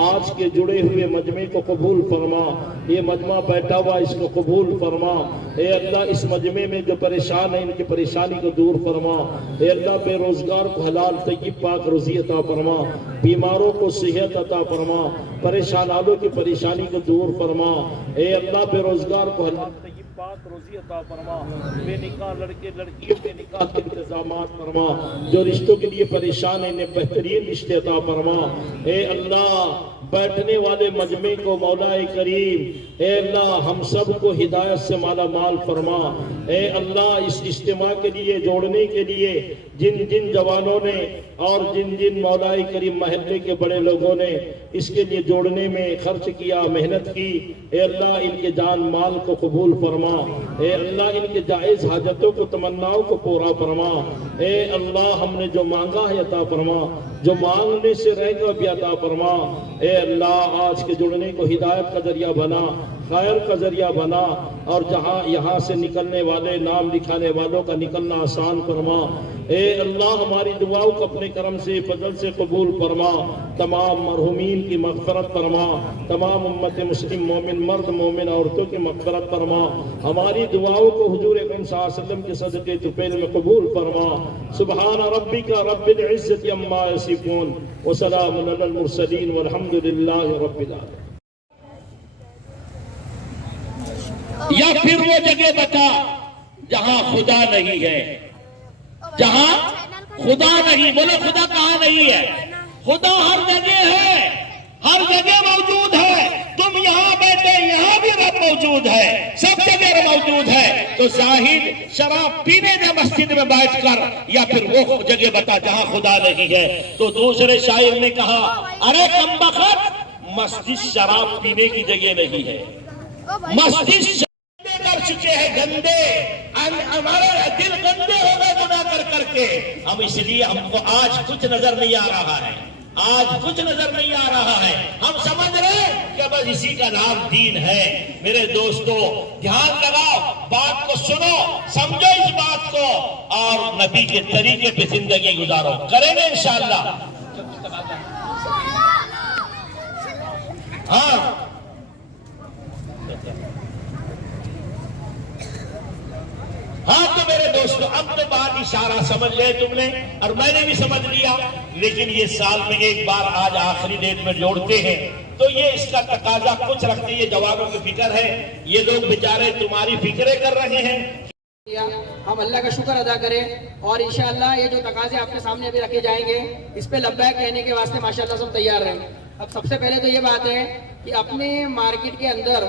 आज के जुड़े हुए मजमे को कबूल फरमा। ये मजमा बैठा हुआ इसको कबूल फरमा। ए अल्लाह इस मजमे में जो परेशान है इनकी परेशानी को दूर फरमा। ए अल्लाह बेरोजगार को हलाल तय्यब पाक रोज़ी अता फरमा। बीमारों को सेहत अता फरमा। परेशान आलों की परेशानी को दूर फरमा। ए अल्लाह बेरोजगार को हलाल तय्यब पाक रोज़ी अता फरमा। बेनिकाह लड़के लड़कियों के निकाह के इंतजामात फरमा। जो रिश्तों के लिए परेशान है इन्हें बेहतरीन रिश्ते अता फरमा। ए अल्लाह बैठने वाले मजमे को मौलाए करीम, ए अल्लाह हम सब को हिदायत से माला माल फरमा। ए अल्लाह इस इज्तिमा के लिए जोड़ने के लिए जिन जिन जवानों ने और जिन जिन मौलाए करीम महल्ले के बड़े लोगों ने इसके लिए जोड़ने में खर्च किया, मेहनत की, ए अल्लाह इनके जान माल को कबूल फरमा। ए अल्लाह इनके जायज़ हाजतों को, तमन्नाओं को पूरा फरमा। ए अल्लाह हमने जो मांगा है अता फरमा, जो मांगने से रह गया भी अता फरमा। ए अल्लाह आज के जुड़ने को हिदायत का जरिया बना, खैर का जरिया बना और जहाँ यहाँ से निकलने वाले नाम लिखाने वालों का निकलना आसान फरमा। ए अल्लाह हमारी दुआओं को अपने करम से, फजल से कबूल फरमा। तमाम मरहुमीन की मग़फ़िरत फरमा। तमाम उम्मत मुस्लिम मोमिन मर्द मोमिन औरतों की मग़फ़िरत फरमा। हमारी दुआओं को हुजूर अकरम सल्लल्लाहु अलैहि वसल्लम के सदक़े तुफ़ैल में कबूल फरमा। सुब्हान रब्बिका रब्बिल इज़्ज़ति अम्मा यसिफ़ून व सलामुन अलल मुरसलीन वल्हम्दुलिल्लाहि रब्बिल आलमीन। या फिर वो जगह बता जहां खुदा नहीं है, जहां खुदा नहीं। बोलो खुदा कहां नहीं है? खुदा हर जगह है, हर जगह मौजूद है। तुम यहाँ बैठे, यहाँ भी रब मौजूद है, सब जगह मौजूद है। तो जाहिद शराब पीने में मस्जिद में बैठकर, या फिर वो जगह बता जहां खुदा नहीं है। तो दूसरे शायर ने कहा, अरे कमबख्त, मस्जिद शराब पीने की जगह नहीं है। मस्जिद कर चुके हैं गंदे, हमारे दिल गंदे हो गए गुनाह कर करके। हम इसलिए हमको आज कुछ नजर नहीं आ रहा है, आज कुछ नजर नहीं आ रहा है। हम समझ रहे कि बस इसी का नाम दीन है। मेरे दोस्तों ध्यान लगाओ, बात को सुनो, समझो इस बात को और नबी के तरीके पे जिंदगी गुजारो। करेंगे इंशाअल्लाह। हाँ हाँ, तो मेरे दोस्तों अब तो बात इशारा समझ गए तुमने और मैंने भी समझ लिया। लेकिन ये साल में एक बार आज आखिरी डेट में जोड़ते हैं तो ये इसका तकाजा कुछ रखते, ये जवानों की फिक्र है। ये लोग बेचारे तुम्हारी फिक्रें कर रहे हैं। हम अल्लाह का शुक्र अदा करें और इंशाअल्लाह ये जो तकाजे आपके सामने अभी रखे जाएंगे इस पे लब्बैक कहने के वास्ते माशाअल्लाह सब तैयार रहें। अब सबसे पहले तो ये बात है कि अपने मार्केट के अंदर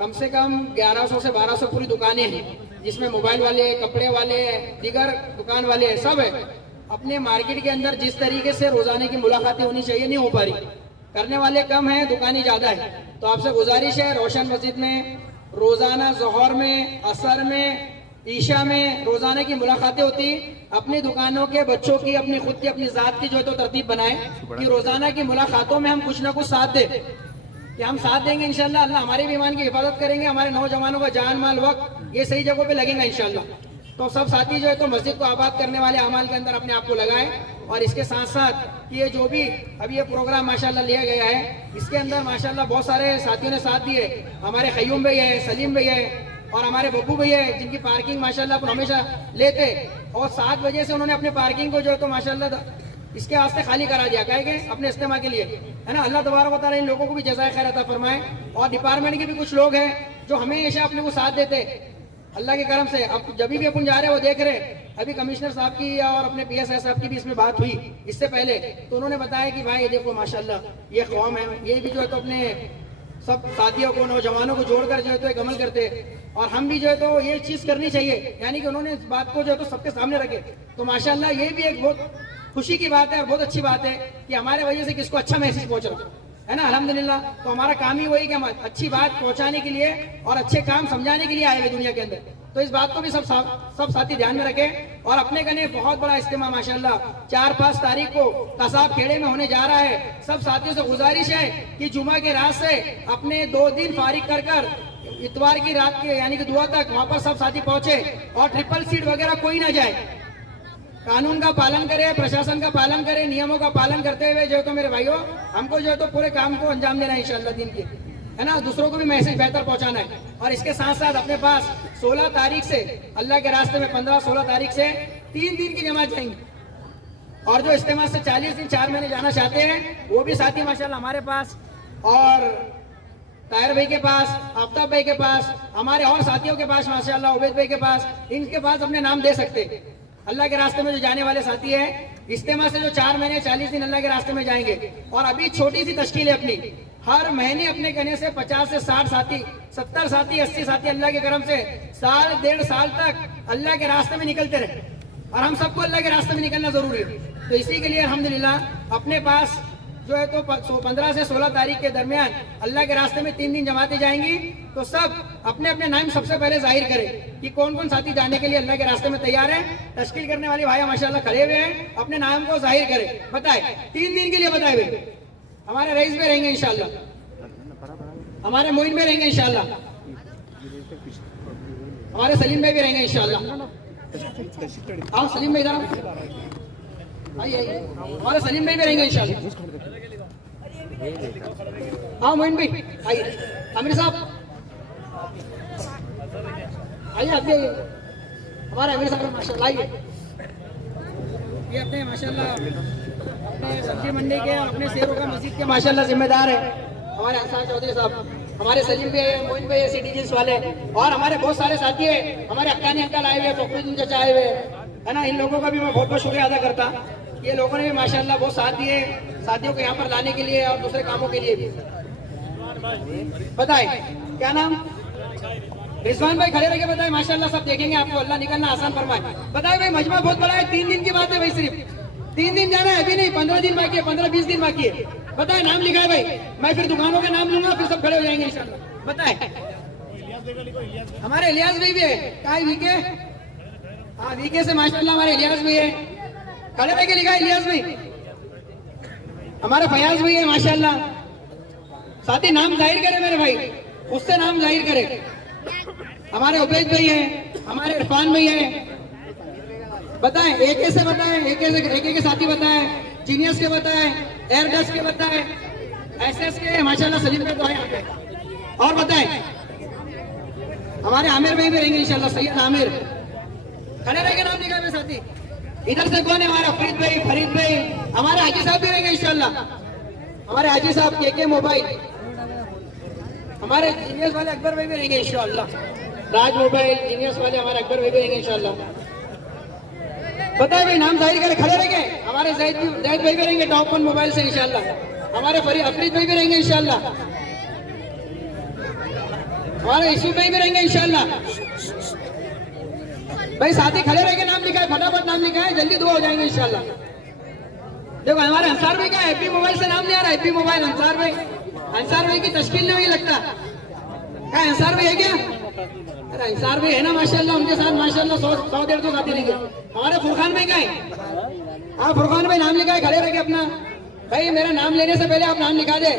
कम से कम 1100 से 1200 पूरी दुकानें हैं, जिसमें मोबाइल वाले, कपड़े वाले, दीगर दुकान वाले सब है। अपने मार्केट के अंदर जिस तरीके से रोजाने की मुलाकातें होनी चाहिए नहीं हो पा रही, करने वाले कम हैं, दुकानें ज्यादा है। तो आपसे गुजारिश है रोशन मस्जिद में रोजाना ज़ोहर में, असर में, ईशा में रोजाना की मुलाकातें होती। अपनी दुकानों के बच्चों की, अपनी खुद की, अपनी जात की जो है तो तरतीब बनाए कि रोजाना की मुलाकातों में हम कुछ ना कुछ साथ दें, कि हम साथ देंगे इंशाल्लाह। अल्लाह हमारे भी ईमान की हिफाजत करेंगे, हमारे नौजवानों का जान माल वक्त ये सही जगहों पे लगेगा इंशाल्लाह। तो सब साथी जो है तो मस्जिद को आबाद करने वाले अमाल के अंदर अपने आप को लगाए। और इसके साथ साथ ये जो भी अभी ये प्रोग्राम माशाल्लाह लिया गया है, इसके अंदर माशाल्लाह बहुत सारे साथियों ने साथ दिए। हमारे खयूम भाई है, सलीम भाई है और हमारे बब्बू भैया है, जिनकी पार्किंग माशाल्लाह अपन हमेशा लेते, और 7 बजे से उन्होंने अपने पार्किंग को जो है तो माशाल्लाह इसके वास्ते खाली करा दिया, क्या है कि अपने इस्तेमाल के लिए, है ना। अल्लाह तबारक व तआला इन लोगों को भी जज़ाए खैर अता फरमाए। और डिपार्टमेंट के भी कुछ लोग हैं जो हमेशा अपने को साथ देते, अल्लाह के करम से। अब जब भी अपन जा रहे हैं वो देख रहे, अभी कमिश्नर साहब की और अपने PSI साहब की भी इसमें बात हुई इससे पहले, तो उन्होंने बताया कि भाई ये देखो माशाल्लाह ये कौम है, ये भी जो है तो अपने सब साथियों को, नौजवानों को जोड़कर जो है तो एक अमल करते, और हम भी जो है तो ये चीज करनी चाहिए, यानी कि उन्होंने इस बात को जो है तो सबके सामने रखे। तो माशाल्लाह ये भी एक बहुत खुशी की बात है और बहुत अच्छी बात है कि हमारे वजह से किसको अच्छा मैसेज पहुंच रहा है ना, अल्हम्दुलिल्लाह। तो हमारा काम ही वही कि हम अच्छी बात पहुंचाने के लिए और अच्छे काम समझाने के लिए आए हुए दुनिया के अंदर। तो इस बात को भी सब साथी ध्यान में रखें। और अपने कने बहुत बड़ा इज्तिमा माशाल्लाह 4-5 तारीख को कसाब खेड़े में होने जा रहा है। सब साथियों से गुजारिश है कि जुमा के रात से अपने 2 दिन फारिग कर इतवार की रात के यानी कि दुआ तक वहां पर सब साथी पहुंचे, और ट्रिपल सीट वगैरह कोई ना जाए। कानून का पालन करे, प्रशासन का पालन करे, नियमों का पालन करते हुए जो है तो मेरे भाइयों हमको जो है तो पूरे काम को अंजाम देना है इंशाअल्लाह दिन के, है ना। दूसरों को भी मैसेज बेहतर पहुंचाना है। और इसके साथ साथ अपने पास 16 तारीख से अल्लाह के रास्ते में 15-16 तारीख से 3 दिन की जमात जाएंगी। और जो इस्तेमाल से 40 दिन 4 महीने जाना चाहते हैं वो भी साथी माशाल्लाह हमारे पास, और ताहिर भाई के पास, आफ्ताब भाई के पास, हमारे और साथियों के पास माशाल्लाह, उबैद भाई के पास, इनके पास अपने नाम दे सकते। अल्लाह के रास्ते में जो जाने वाले साथी है, इस्तेमाल से जो 4 महीने 40 दिन अल्लाह के रास्ते में जाएंगे। और अभी छोटी सी तश्कील है अपनी, हर महीने अपने कहने से 50 से 60 साथी, 70 साथी, 80 साथी अल्लाह के करम से 1.5 साल तक अल्लाह के रास्ते में निकलते रहे। और हम सबको अल्लाह के रास्ते में निकलना जरूरी है। तो इसी के लिए अल्हम्दुलिल्लाह अपने पास जो है तो 15 से 16 तारीख के दरमियान अल्लाह के रास्ते में 3 दिन जमाते जाएंगी। तो सब अपने अपने नाम सबसे पहले जाहिर करें कि कौन कौन साथी जाने के लिए अल्लाह के रास्ते में तैयार है। तश्कील करने वाले भाई माशाल्लाह खड़े हुए हैं, अपने नाम को जाहिर करें, बताए 3 दिन के लिए बताए हुए। हमारे रईस में रहेंगे इंशाल्लाह, हमारे मोइन में रहेंगे इंशाल्लाह, हमारे सलीम भाई भी रहेंगे इंशाल्लाह। आओ सलीम भाई इधर, आइए, हमारे सलीम भाई भी रहेंगे इंशाल्लाह। हाँ मोइन भाई आइए, आमिर साहब आइए, आप हमारे आमिर साहब माशाल्लाह आइए। ये अपने माशाल्लाह अपने सब्जी मंडी के और अपने शेरों का मस्जिद के माशाल्लाह जिम्मेदार है हमारे अंसार चौधरी साहब। हमारे सलीम भी है, मोइन भाई है, सिटीजन्स वाले, और हमारे बहुत सारे साथी है। हमारे अक्कानी अंकल आए हुए, फखरुद्दीन चाचा आए हुए, है ना। इन लोगों का भी मैं बहुत बहुत शुक्रिया अदा करता। ये लोगों ने भी माशाल्लाह बहुत साथ दिए साथियों को यहाँ पर लाने के लिए और दूसरे कामों के लिए भी। बताए क्या नाम? रिजवान भाई खड़े रह के बताए, माशाल्लाह सब देखेंगे आपको, अल्लाह निकलना आसान फरमाए। बताए भाई मजमा बहुत बड़ा है, 3 दिन की बात है भाई, सिर्फ 3 दिन जाना है, अभी नहीं 15 दिन बाकी है, 15-20 दिन बाकी है। बताए नाम लिखा है भाई, मैं फिर दुकानों के नाम लूंगा, फिर सब खड़े हो जाएंगे इंशाल्लाह। बताए हमारे इलियास भाई भी है, काय वीके, हाँ वीके से माशाल्लाह हमारे इलियास भाई है, खड़े रह के लिखा है इलियास भाई। हमारे फयाज भाई है माशाल्लाह। साथी नाम जाहिर करे मेरे भाई, उससे नाम जाहिर करे। हमारे उबैद भाई है, हमारे इरफान भाई है। बताएं एक से बताएं, एक के साथी बताएं, जीनियस के बताएं, एयरडस्ट के बताएं, एसएस के माशाल्लाह सलीम के तो है यहाँ पे। और बताएं हमारे आमिर भाई भी रहेंगे इंशाल्लाह, सैयद आमिर खड़े रहेंगे, नाम लिखा है साथी। इधर से कौन है? हमारा फरीद भाई, हमारे हाजी साहब भी रहेंगे इंशाल्लाह, हमारे हाजी साहब के मोबाइल, हमारे जीनियस वाले अकबर भाई भी रहेंगे इंशाल्लाह, राज मोबाइल जीनियस वाले हमारे अकबर भाई भी रहेंगे इंशाल्लाह। बताए भाई नाम जाहिर करे, खड़े रहेंगे। हमारे जैद भाई भी रहेंगे टॉप 1 मोबाइल से इंशाल्लाह, हमारे अफरीद भाई भी रहेंगे इंशाल्लाह। और इशू में भी रहेंगे इंशाल्लाह। भाई साथी खड़े रह के नाम लिखा है, फटाफट नाम लिखा है, जल्दी दुआ हो जाएंगे इंशाल्लाह। देखो हमारे अंसार भाई का हैप्पी मोबाइल से नाम नहीं आ रहा, हैप्पी मोबाइल अंसार भाई की तश्कील नहीं हुई लगता। क्या अंसार भाई है क्या? अरे अंसार भाई है ना माशाल्लाह, उनके साथ माशाल्लाह 100-150 साथी रहेंगे। हमारे फुरखान भाई का है, हाँ फुरखान भाई नाम लिखा है, खड़े रह के अपना। भाई मेरा नाम लेने से पहले आप नाम लिखा दे।